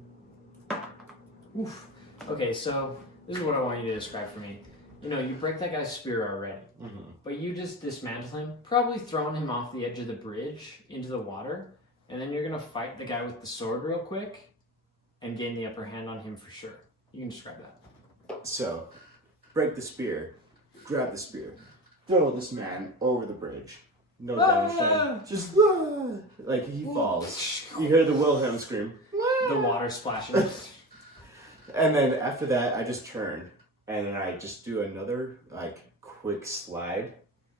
Oof. Okay, so this is what I want you to describe for me. You know, you break that guy's spear already, but you just dismantle him, probably throwing him off the edge of the bridge into the water, and then you're gonna fight the guy with the sword real quick and gain the upper hand on him for sure. You can describe that. So, break the spear, grab the spear, throw this man over the bridge. No damage done. Just like he falls. You hear the Wilhelm scream. The water splashing. And then after that, I just turn and then I just do another like quick slide,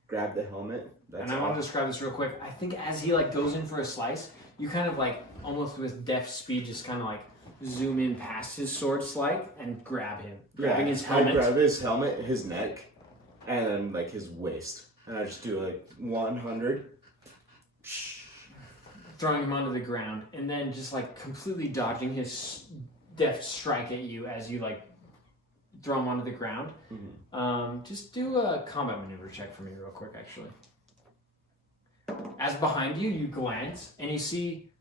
grab the helmet. And I want to describe this real quick. I think as he like goes in for a slice, you kind of like almost with deft speed just kind of like zoom in past his sword slice and grab him, grabbing his helmet. I grab his helmet, his neck, and then like his waist, and I just do like 100. Throwing him onto the ground, and then just like completely dodging his deft strike at you as you like throw him onto the ground. Just do a combat maneuver check for me real quick, actually. As behind you, you glance and you see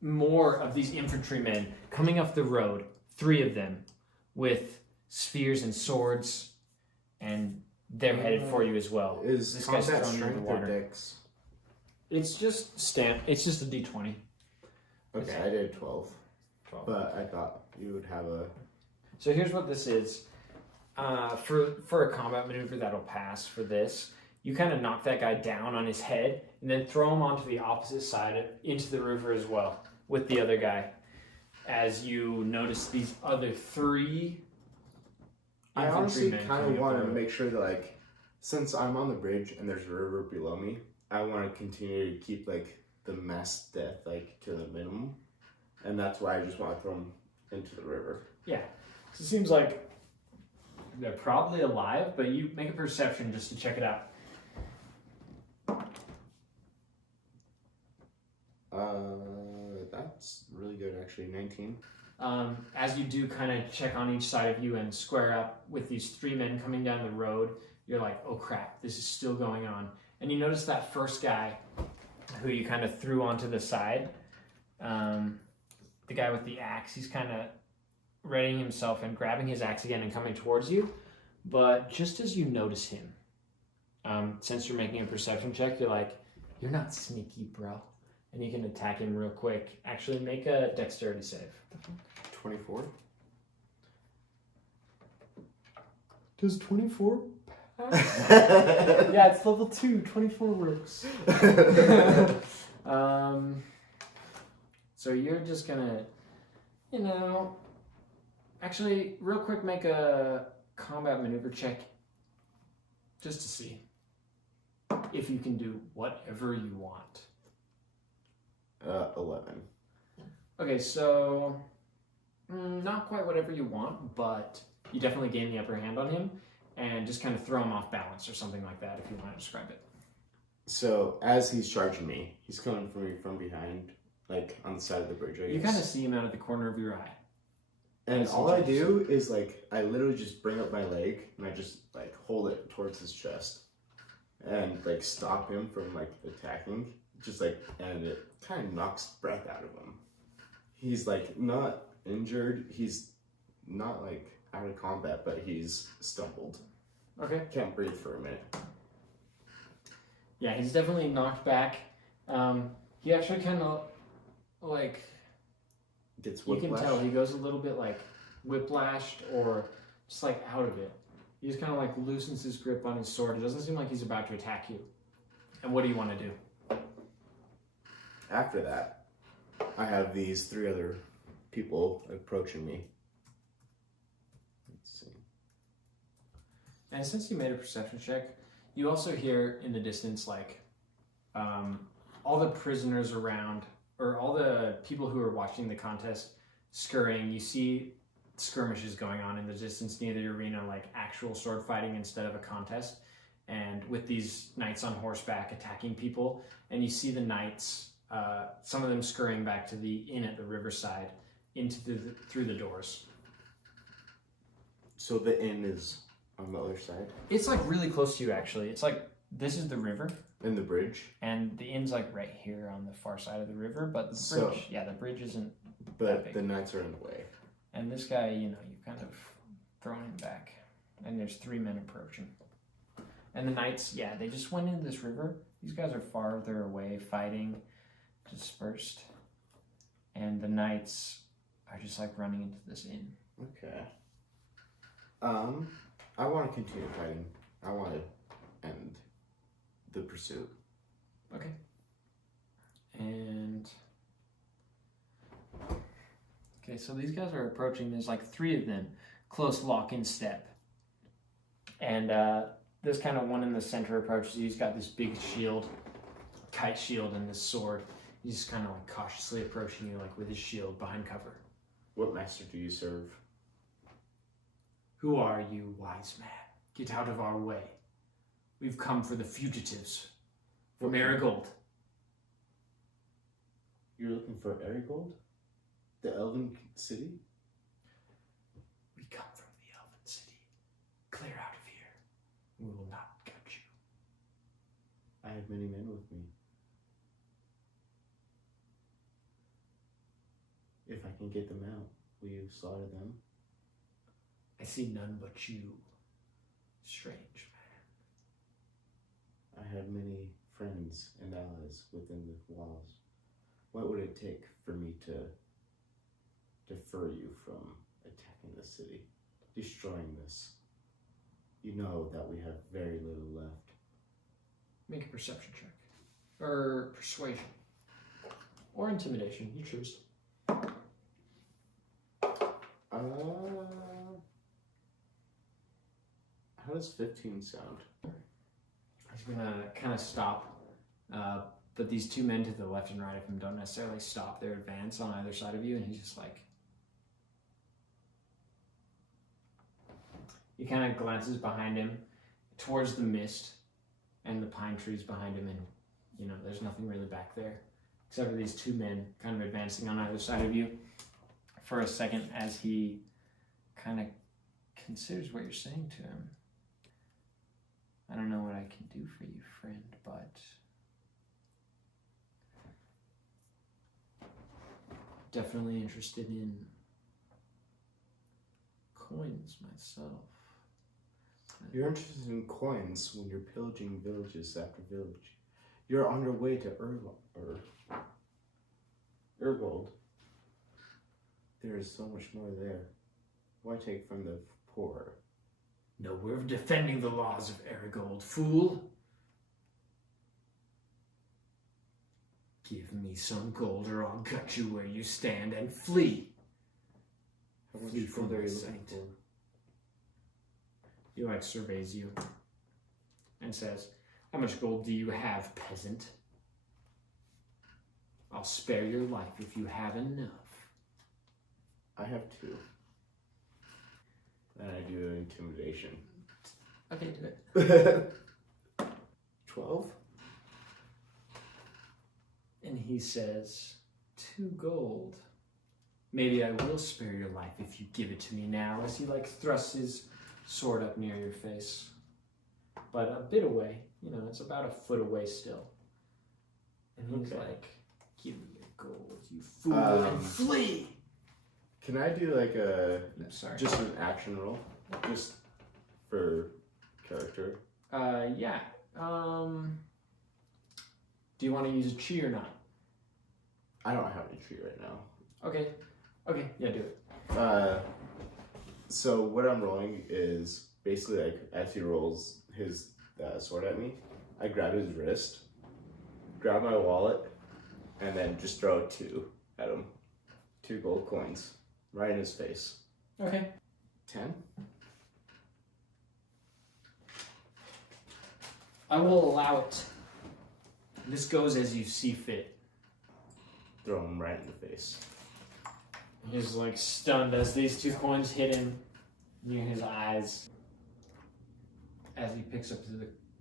more of these infantrymen coming up the road, 3 of them with spears and swords, and they're headed for you as well. Is this guy's combat thrown into the strength or water. dex? It's just it's just a d20. Okay, I did 12. 12. But I thought you would have a... So here's what this is. For a combat maneuver that'll pass for this, you kind of knock that guy down on his head and then throw him onto the opposite side into the river as well with the other guy. As you notice these other 3 I honestly infantrymen kind coming of up want the to road. make sure that like, since I'm on the bridge and there's a river below me, I want to continue to keep like the mass death like to the minimum. And that's why I just want to throw them into the river. Yeah. So it seems like they're probably alive, but you make a perception just to check it out. That's really good actually, 19. As you do kind of check on each side of you and square up with these 3 men coming down the road, you're like, oh crap, this is still going on. And you notice that first guy who you kind of threw onto the side, the guy with the axe, he's kind of readying himself and grabbing his axe again and coming towards you. But just as you notice him, since you're making a perception check, you're like, you're not sneaky, bro. And you can attack him real quick. Actually, make a dexterity save. 24. Does 24 yeah, it's level 2. 24 works. So you're just gonna, actually, real quick, make a combat maneuver check just to see if you can do whatever you want. 11. Okay, so not quite whatever you want, but you definitely gain the upper hand on him and just kind of throw him off balance or something like that if you want to describe it. So as he's charging me, he's coming for me from behind, like on the side of the bridge, I guess. You kind of see him out of the corner of your eye. And all I do is like, I literally just bring up my leg and I just like hold it towards his chest and like stop him from like attacking. Just like, and it kind of knocks breath out of him. He's like not injured. He's not like out of combat, but he's stumbled. Okay. Can't breathe for a minute. Yeah, he's definitely knocked back. He actually kind of like, Gets you whiplash. can tell he goes a little bit like whiplashed or just like out of it. He just kind of like loosens his grip on his sword. It doesn't seem like he's about to attack you. And what do you want to do? After that, I have these 3 other people approaching me. Let's see. And since you made a perception check, You also hear in the distance, like, all the prisoners around, or all the people who are watching the contest scurrying. You see skirmishes going on in the distance near the arena, like actual sword fighting instead of a contest, and with these knights on horseback attacking people. And you see the knights, some of them scurrying back to the inn at the riverside, through the doors. So the inn is on the other side? It's like really close to you, actually. It's like, this is the river. And the bridge? And the inn's like right here on the far side of the river, but the bridge, the bridge isn't that But big. the knights are in the way. And this guy, you kind of thrown him back. And there's 3 men approaching. And the knights, they just went into this river. These guys are farther away, fighting, dispersed. And the knights are just like running into this inn. Okay. I want to continue fighting. I want to end the pursuit. Okay. And okay, so these guys are approaching. There's like 3 of them, close lock-in step. And there's kind of one in the center approaches you. He's got this big shield, kite shield, and this sword. He's just kind of like cautiously approaching you, like with his shield behind cover. What master do you serve? Who are you, wise man? Get out of our way. We've come for the fugitives from Errigold. You're looking for Errigold? The elven city? We come from the elven city. Clear out of here. We will not catch you. I have many men with me. If I can get them out, will you slaughter them? I see none but you, strange man. I have many friends and allies within the walls. What would it take for me to defer you from attacking the city, destroying this? You know that we have very little left. Make a perception check. Or persuasion. Or intimidation, you choose. How does 15 sound? He's gonna kind of stop, but these 2 men to the left and right of him don't necessarily stop their advance on either side of you, and he's just like... He kind of glances behind him towards the mist and the pine trees behind him, and there's nothing really back there except for these 2 men kind of advancing on either side of you for a second as he kind of considers what you're saying to him. I don't know what I can do for you, friend, but definitely interested in coins myself. You're interested in coins when you're pillaging villages after village. You're on your way to Errigold. There is so much more there. Why take from the poor? No, we're defending the laws of Errigold, fool. Give me some gold or I'll gut you where you stand and flee. How much Flee from gold are my you looking sight. for? He surveys you and says, how much gold do you have, peasant? I'll spare your life if you have enough. I have 2. And I do intimidation. Okay, do it. 12? And he says, 2 gold. Maybe I will spare your life if you give it to me now, as he thrusts his sword up near your face. But a bit away, it's about a foot away still. And he's like, give me your gold, you fool, and flee! Can I do Sorry. just an action roll? Just for character? Yeah. Do you want to use a chi or not? I don't have any tree right now. Okay, yeah, do it. So what I'm rolling is basically as he rolls his sword at me, I grab his wrist, grab my wallet, and then just throw 2 at him. 2 gold coins right in his face. Okay. 10? I will allow it. This goes as you see fit. Throw him right in the face. He's like stunned as these 2 coins hit him near his eyes. As he picks up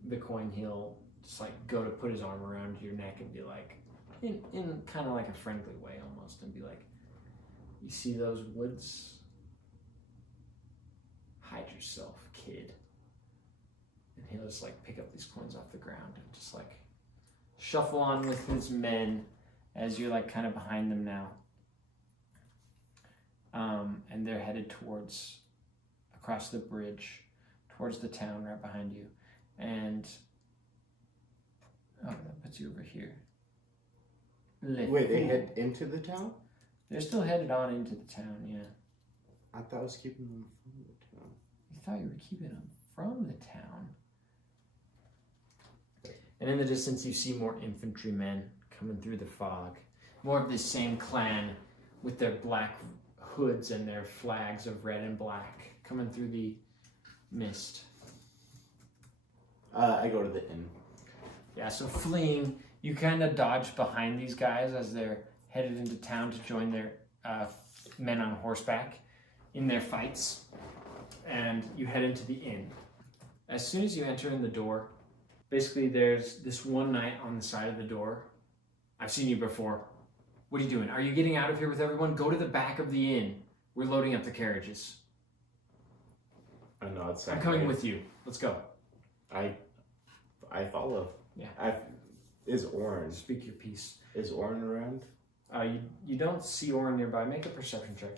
the coin, he'll just like go to put his arm around your neck and be like, in kind of like a friendly way almost, and be like, you see those woods? Hide yourself, kid. And he'll just like pick up these coins off the ground and just like shuffle on with his men as you're like kind of behind them now. And they're headed across the bridge, towards the town right behind you. And, that puts you over here. Wait, they head into the town? They're still headed on into the town, yeah. I thought I was keeping them from the town. You thought you were keeping them from the town? And in the distance you see more infantrymen coming through the fog. More of this same clan with their black hoods and their flags of red and black coming through the mist. I go to the inn. Yeah, so fleeing, you kind of dodge behind these guys as they're headed into town to join their men on horseback in their fights. And you head into the inn. As soon as you enter in the door, basically there's this one knight on the side of the door. I've seen you before. What are you doing? Are you getting out of here with everyone? Go to the back of the inn. We're loading up the carriages. I know it's. I'm coming with you. Let's go. I follow. Yeah. Is Orin? Speak your piece. Is Orin around? You don't see Orin nearby. Make a perception check.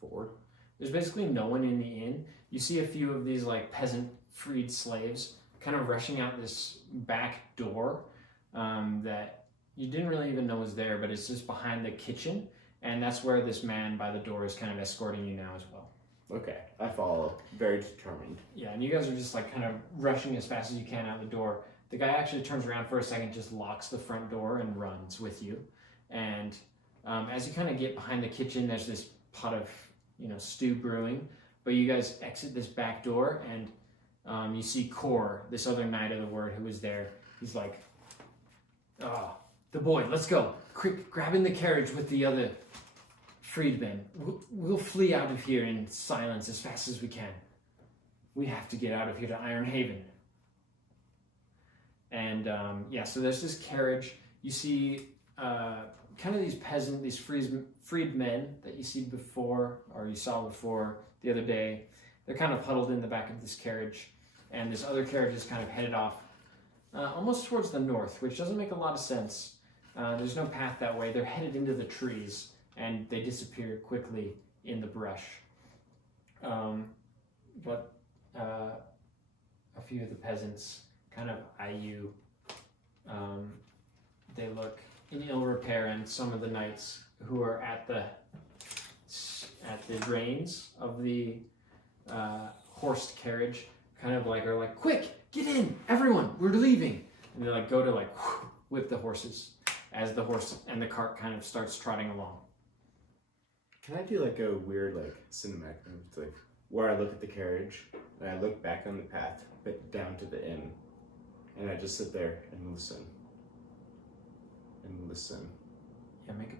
4. There's basically no one in the inn. You see a few of these like peasant freed slaves kind of rushing out this back door that you didn't really even know was there, but it's just behind the kitchen, and that's where this man by the door is kind of escorting you now as well. Okay, I follow. Very determined. Yeah, and you guys are just like kind of rushing as fast as you can out the door. The guy actually turns around for a second, just locks the front door and runs with you. And as you kind of get behind the kitchen, there's this pot of stew brewing, but you guys exit this back door and you see Kor, this other knight of the word who was there. He's like, the boy, let's go. Quick, grab in the carriage with the other freedmen. We'll flee out of here in silence as fast as we can. We have to get out of here to Iron Haven. And so there's this carriage. You see kind of these freedmen that you see before, or you saw before the other day. They're kind of huddled in the back of this carriage, and this other carriage is kind of headed off almost towards the north, which doesn't make a lot of sense. There's no path that way. They're headed into the trees, and they disappear quickly in the brush. But a few of the peasants kind of eye you. They look in ill repair, and some of the knights who are at the reins of the horsed carriage kind of like are like, quick, get in, everyone, we're leaving. And they like go to like whip the horses as the horse and the cart kind of starts trotting along. Can I do like a weird like cinematic move? It's like where I look at the carriage and I look back on the path but down to the inn, and I just sit there and listen. Yeah, make a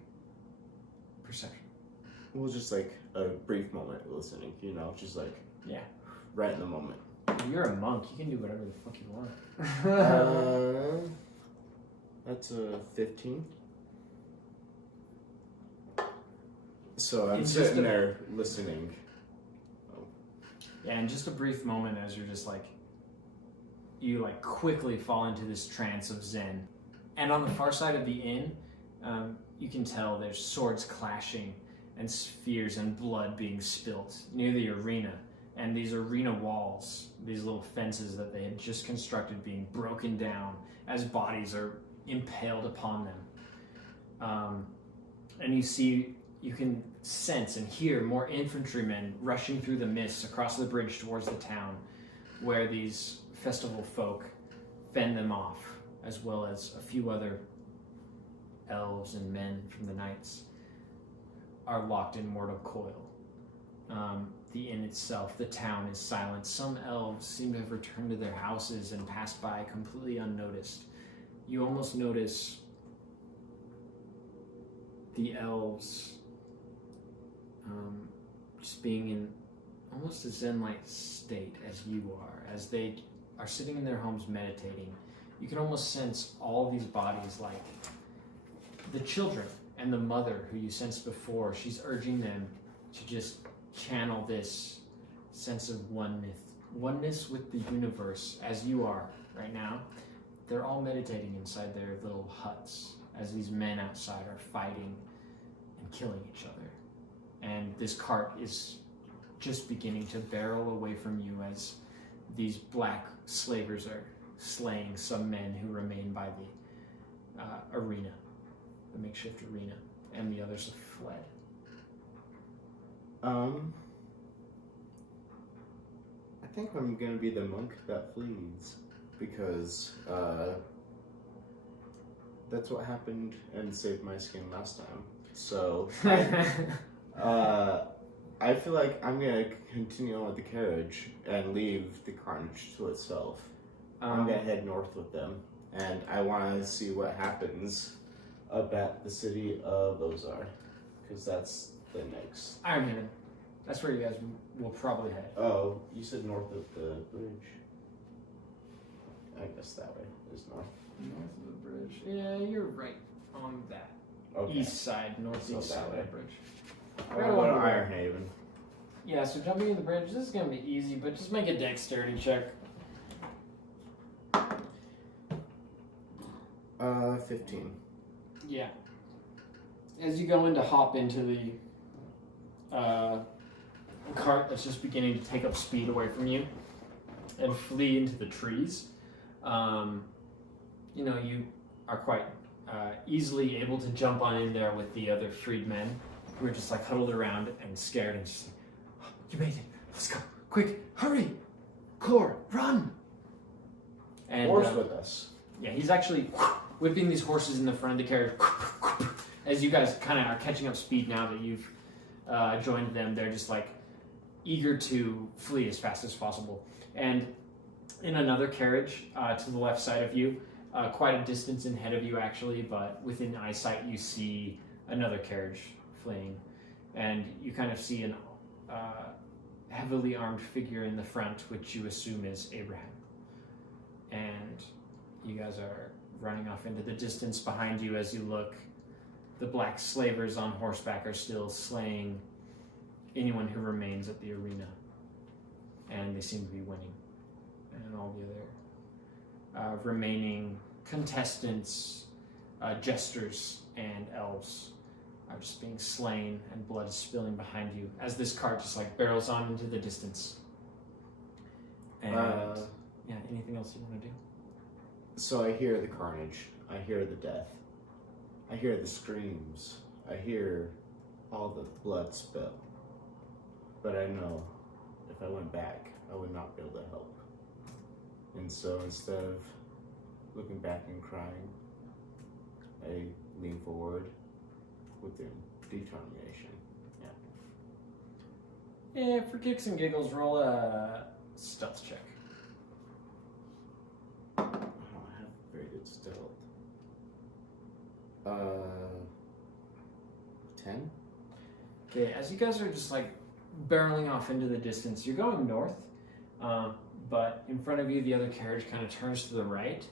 perception. Well, just like a brief moment listening, just like right in the moment. You're a monk. You can do whatever the fuck you want. That's a 15. So I'm sitting there listening. Yeah, and just a brief moment as you're just like, you like quickly fall into this trance of Zen. And on the far side of the inn, you can tell there's swords clashing and spears and blood being spilt near the arena. And these arena walls, these little fences that they had just constructed, being broken down as bodies are impaled upon them. And you can sense and hear more infantrymen rushing through the mist across the bridge towards the town, where these festival folk fend them off, as well as a few other elves and men from the knights are locked in mortal coil. The inn itself, the town, is silent. Some elves seem to have returned to their houses and passed by completely unnoticed. You almost notice the elves just being in almost a zen-like state as you are, as they are sitting in their homes meditating. You can almost sense all these bodies, like the children and the mother who you sensed before. She's urging them to just channel this sense of oneness with the universe as you are right now. They're all meditating inside their little huts as these men outside are fighting and killing each other. And this cart is just beginning to barrel away from you as these black slavers are slaying some men who remain by the arena, the makeshift arena, and the others have fled. I think I'm gonna be the monk that flees, because that's what happened and saved my skin last time. So I feel like I'm gonna continue on with the carriage and leave the carnage to itself. I'm gonna head north with them, and I want to see what happens up at the city of Ozar, because that's the next. Ironhaven. That's where you guys will probably head. Oh, you said north of the bridge. I guess that way is north. North of the bridge. Yeah, you're right on that. Okay. East side, northeast So that side way. of the bridge. I want to go to Ironhaven. Yeah, so jumping in the bridge, this is going to be easy, but just make a dexterity check. 15. Yeah. As you go in to hop into the cart that's just beginning to take up speed away from you and flee into the trees, you are quite easily able to jump on in there with the other freedmen who are just like huddled around and scared and just like, oh, you made it, let's go, quick, hurry, Cor, run! And Horse with us. yeah, he's actually whipping these horses in the front of the carriage. As you guys kind of are catching up speed now that you've joined them, they're just like eager to flee as fast as possible. And in another carriage to the left side of you, quite a distance ahead of you actually, but within eyesight you see another carriage fleeing. And you kind of see an heavily armed figure in the front, which you assume is Abraham. And you guys are running off into the distance behind you. As you look, the black slavers on horseback are still slaying anyone who remains at the arena, and they seem to be winning. And all the other remaining contestants, jesters, and elves are just being slain, and blood is spilling behind you as this cart just like barrels on into the distance. And yeah, anything else you want to do? So I hear the carnage, I hear the death, I hear the screams, I hear all the blood spill. But I know if I went back, I would not be able to help. And so instead of looking back and crying, I lean forward with determination. Yeah, for kicks and giggles, roll a stealth check. I don't have very good stealth. 10? Okay, as you guys are just like barreling off into the distance, you're going north, but in front of you, the other carriage kind of turns to the right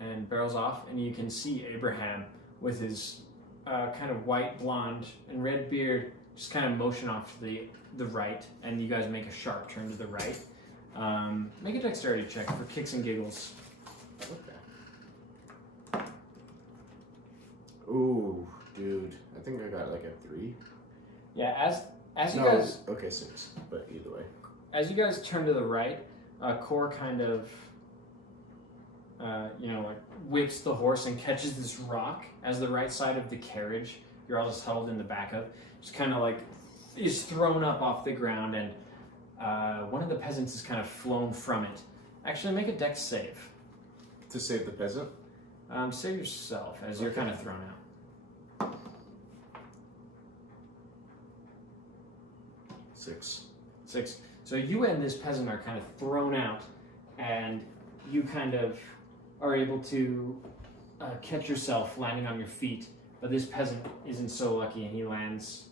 and barrels off, and you can see Abraham with his kind of white, blonde, and red beard just kind of motion off to the right, and you guys make a sharp turn to the right. Make a dexterity check for kicks and giggles. Okay. Ooh, dude. I think I got like a 3. Yeah, as you No, guys... okay, 6, but either way. As you guys turn to the right, Cor kind of, like whips the horse and catches this rock as the right side of the carriage you're all just huddled in the back of, just kind of like is thrown up off the ground, and one of the peasants is kind of flown from it. Actually, make a dex save. To save the peasant? Save yourself as you're kind of thrown out. 6. 6. So you and this peasant are kind of thrown out, and you kind of are able to catch yourself landing on your feet. But this peasant isn't so lucky, and he lands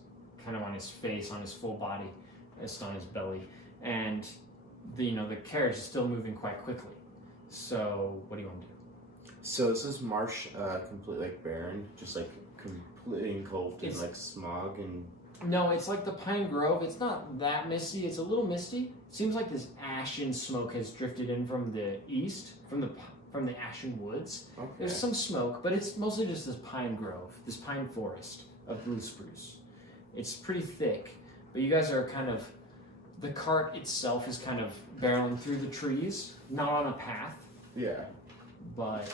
kind of on his face, on his full body, just on his belly. And the carriage is still moving quite quickly. So what do you want to do? So is this marsh completely like barren, just like completely engulfed in like smog and? No, it's like the pine grove. It's not that misty. It's a little misty. Seems like this ashen smoke has drifted in from the east, from the ashen woods. Okay. There's some smoke, but it's mostly just this pine grove, this pine forest of blue spruce. It's pretty thick, but you guys are kind of, the cart itself is kind of barreling through the trees, not on a path. Yeah. But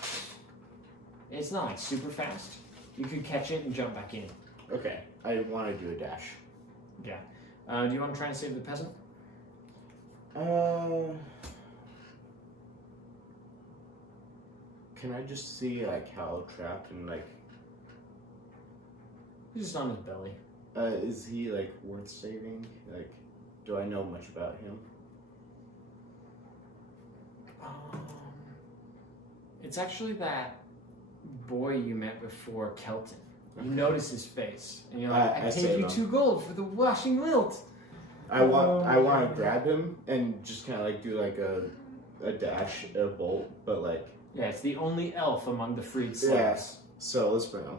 it's not like super fast. You could catch it and jump back in. Okay, I want to do a dash. Yeah. Do you want to try and save the peasant? Can I just see like how trapped and like? He's just on his belly. Is he like worth saving? Like, do I know much about him? It's actually that boy you met before, Kelton. You notice his face, and you're like, I paid you 2 gold for the washing lilt. I want to grab him and just kind of like do like a dash, a bolt, but like. Yeah, it's the only elf among the freed slaves. Yeah. So let's bring him.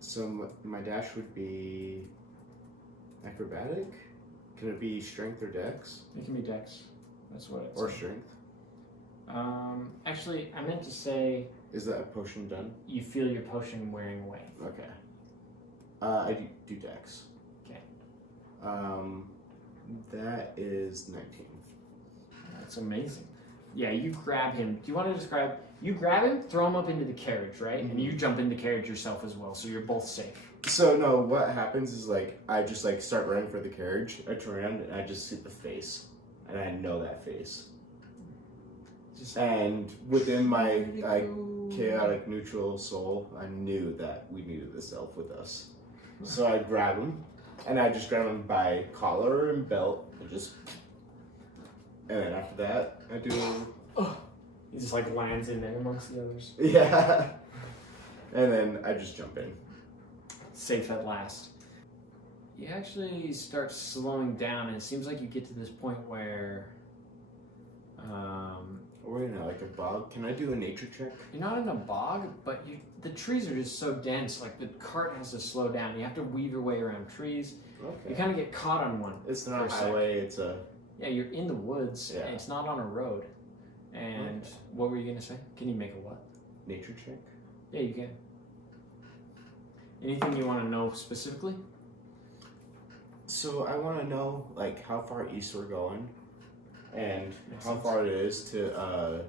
So my dash would be acrobatic. Can it be strength or dex? It can be dex. That's what it's. Or strength. Actually, I meant to say. Is that a potion done? You feel your potion wearing away. Okay. I do dex. Okay. That is 19. That's amazing. Yeah, you grab him. Do you want to describe? You grab him, throw him up into the carriage, right? Mm-hmm. And you jump in the carriage yourself as well, so you're both safe. So no, what happens is like I just like start running for the carriage. I turn around and I just see the face, and I know that face. And within my chaotic neutral soul, I knew that we needed this elf with us. So I grab him, and I just grab him by collar and belt, and then after that, I do. He just like lands in there amongst the others. Yeah. And then I just jump in. Safe at last. You actually start slowing down, and it seems like you get to this point where. We're in like a bog. Can I do a nature check? You're not in a bog, but the trees are just so dense. Like the cart has to slow down. You have to weave your way around trees. Okay. You kind of get caught on one. It's not a highway. It's a. Yeah, you're in the woods. Yeah. And it's not on a road. And what were you gonna say? Can you make a what? Nature check? Yeah, you can. Anything you want to know specifically? So I want to know like how far east we're going, and how far it is to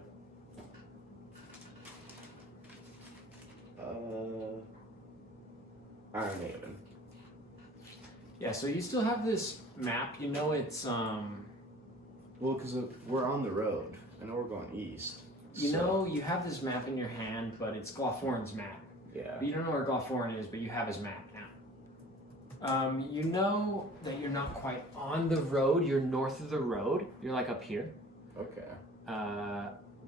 Iron Haven. Yeah, so you still have this map. You know it's Well, because we're on the road. I know we're going east. You know you have this map in your hand, but it's Glawthorn's map. Yeah. But you don't know where Glawthorn is, but you have his map now. You know that you're not quite on the road. You're north of the road. You're like up here. Okay.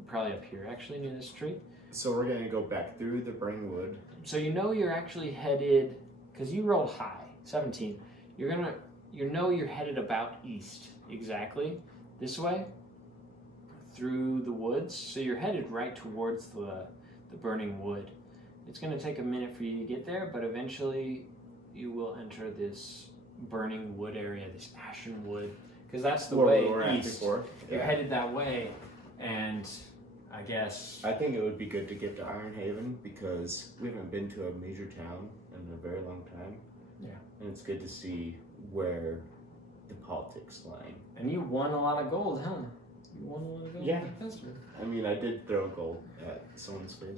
Probably up here, actually, near this tree. So we're going to go back through the burning wood. So you know you're actually headed, because you rolled high, 17. You know you're headed about east, exactly, this way, through the woods. So you're headed right towards the burning wood. It's going to take a minute for you to get there, but eventually you will enter this burning wood area, this ashen wood, because that's the way we were east. Before. You're headed that way, and I guess... I think it would be good to get to Iron Haven because we haven't been to a major town in a very long time. Yeah. And it's good to see where the politics lie. And you won a lot of gold, huh? You won a lot of gold. Yeah. Professor. I mean, I did throw gold at someone's face.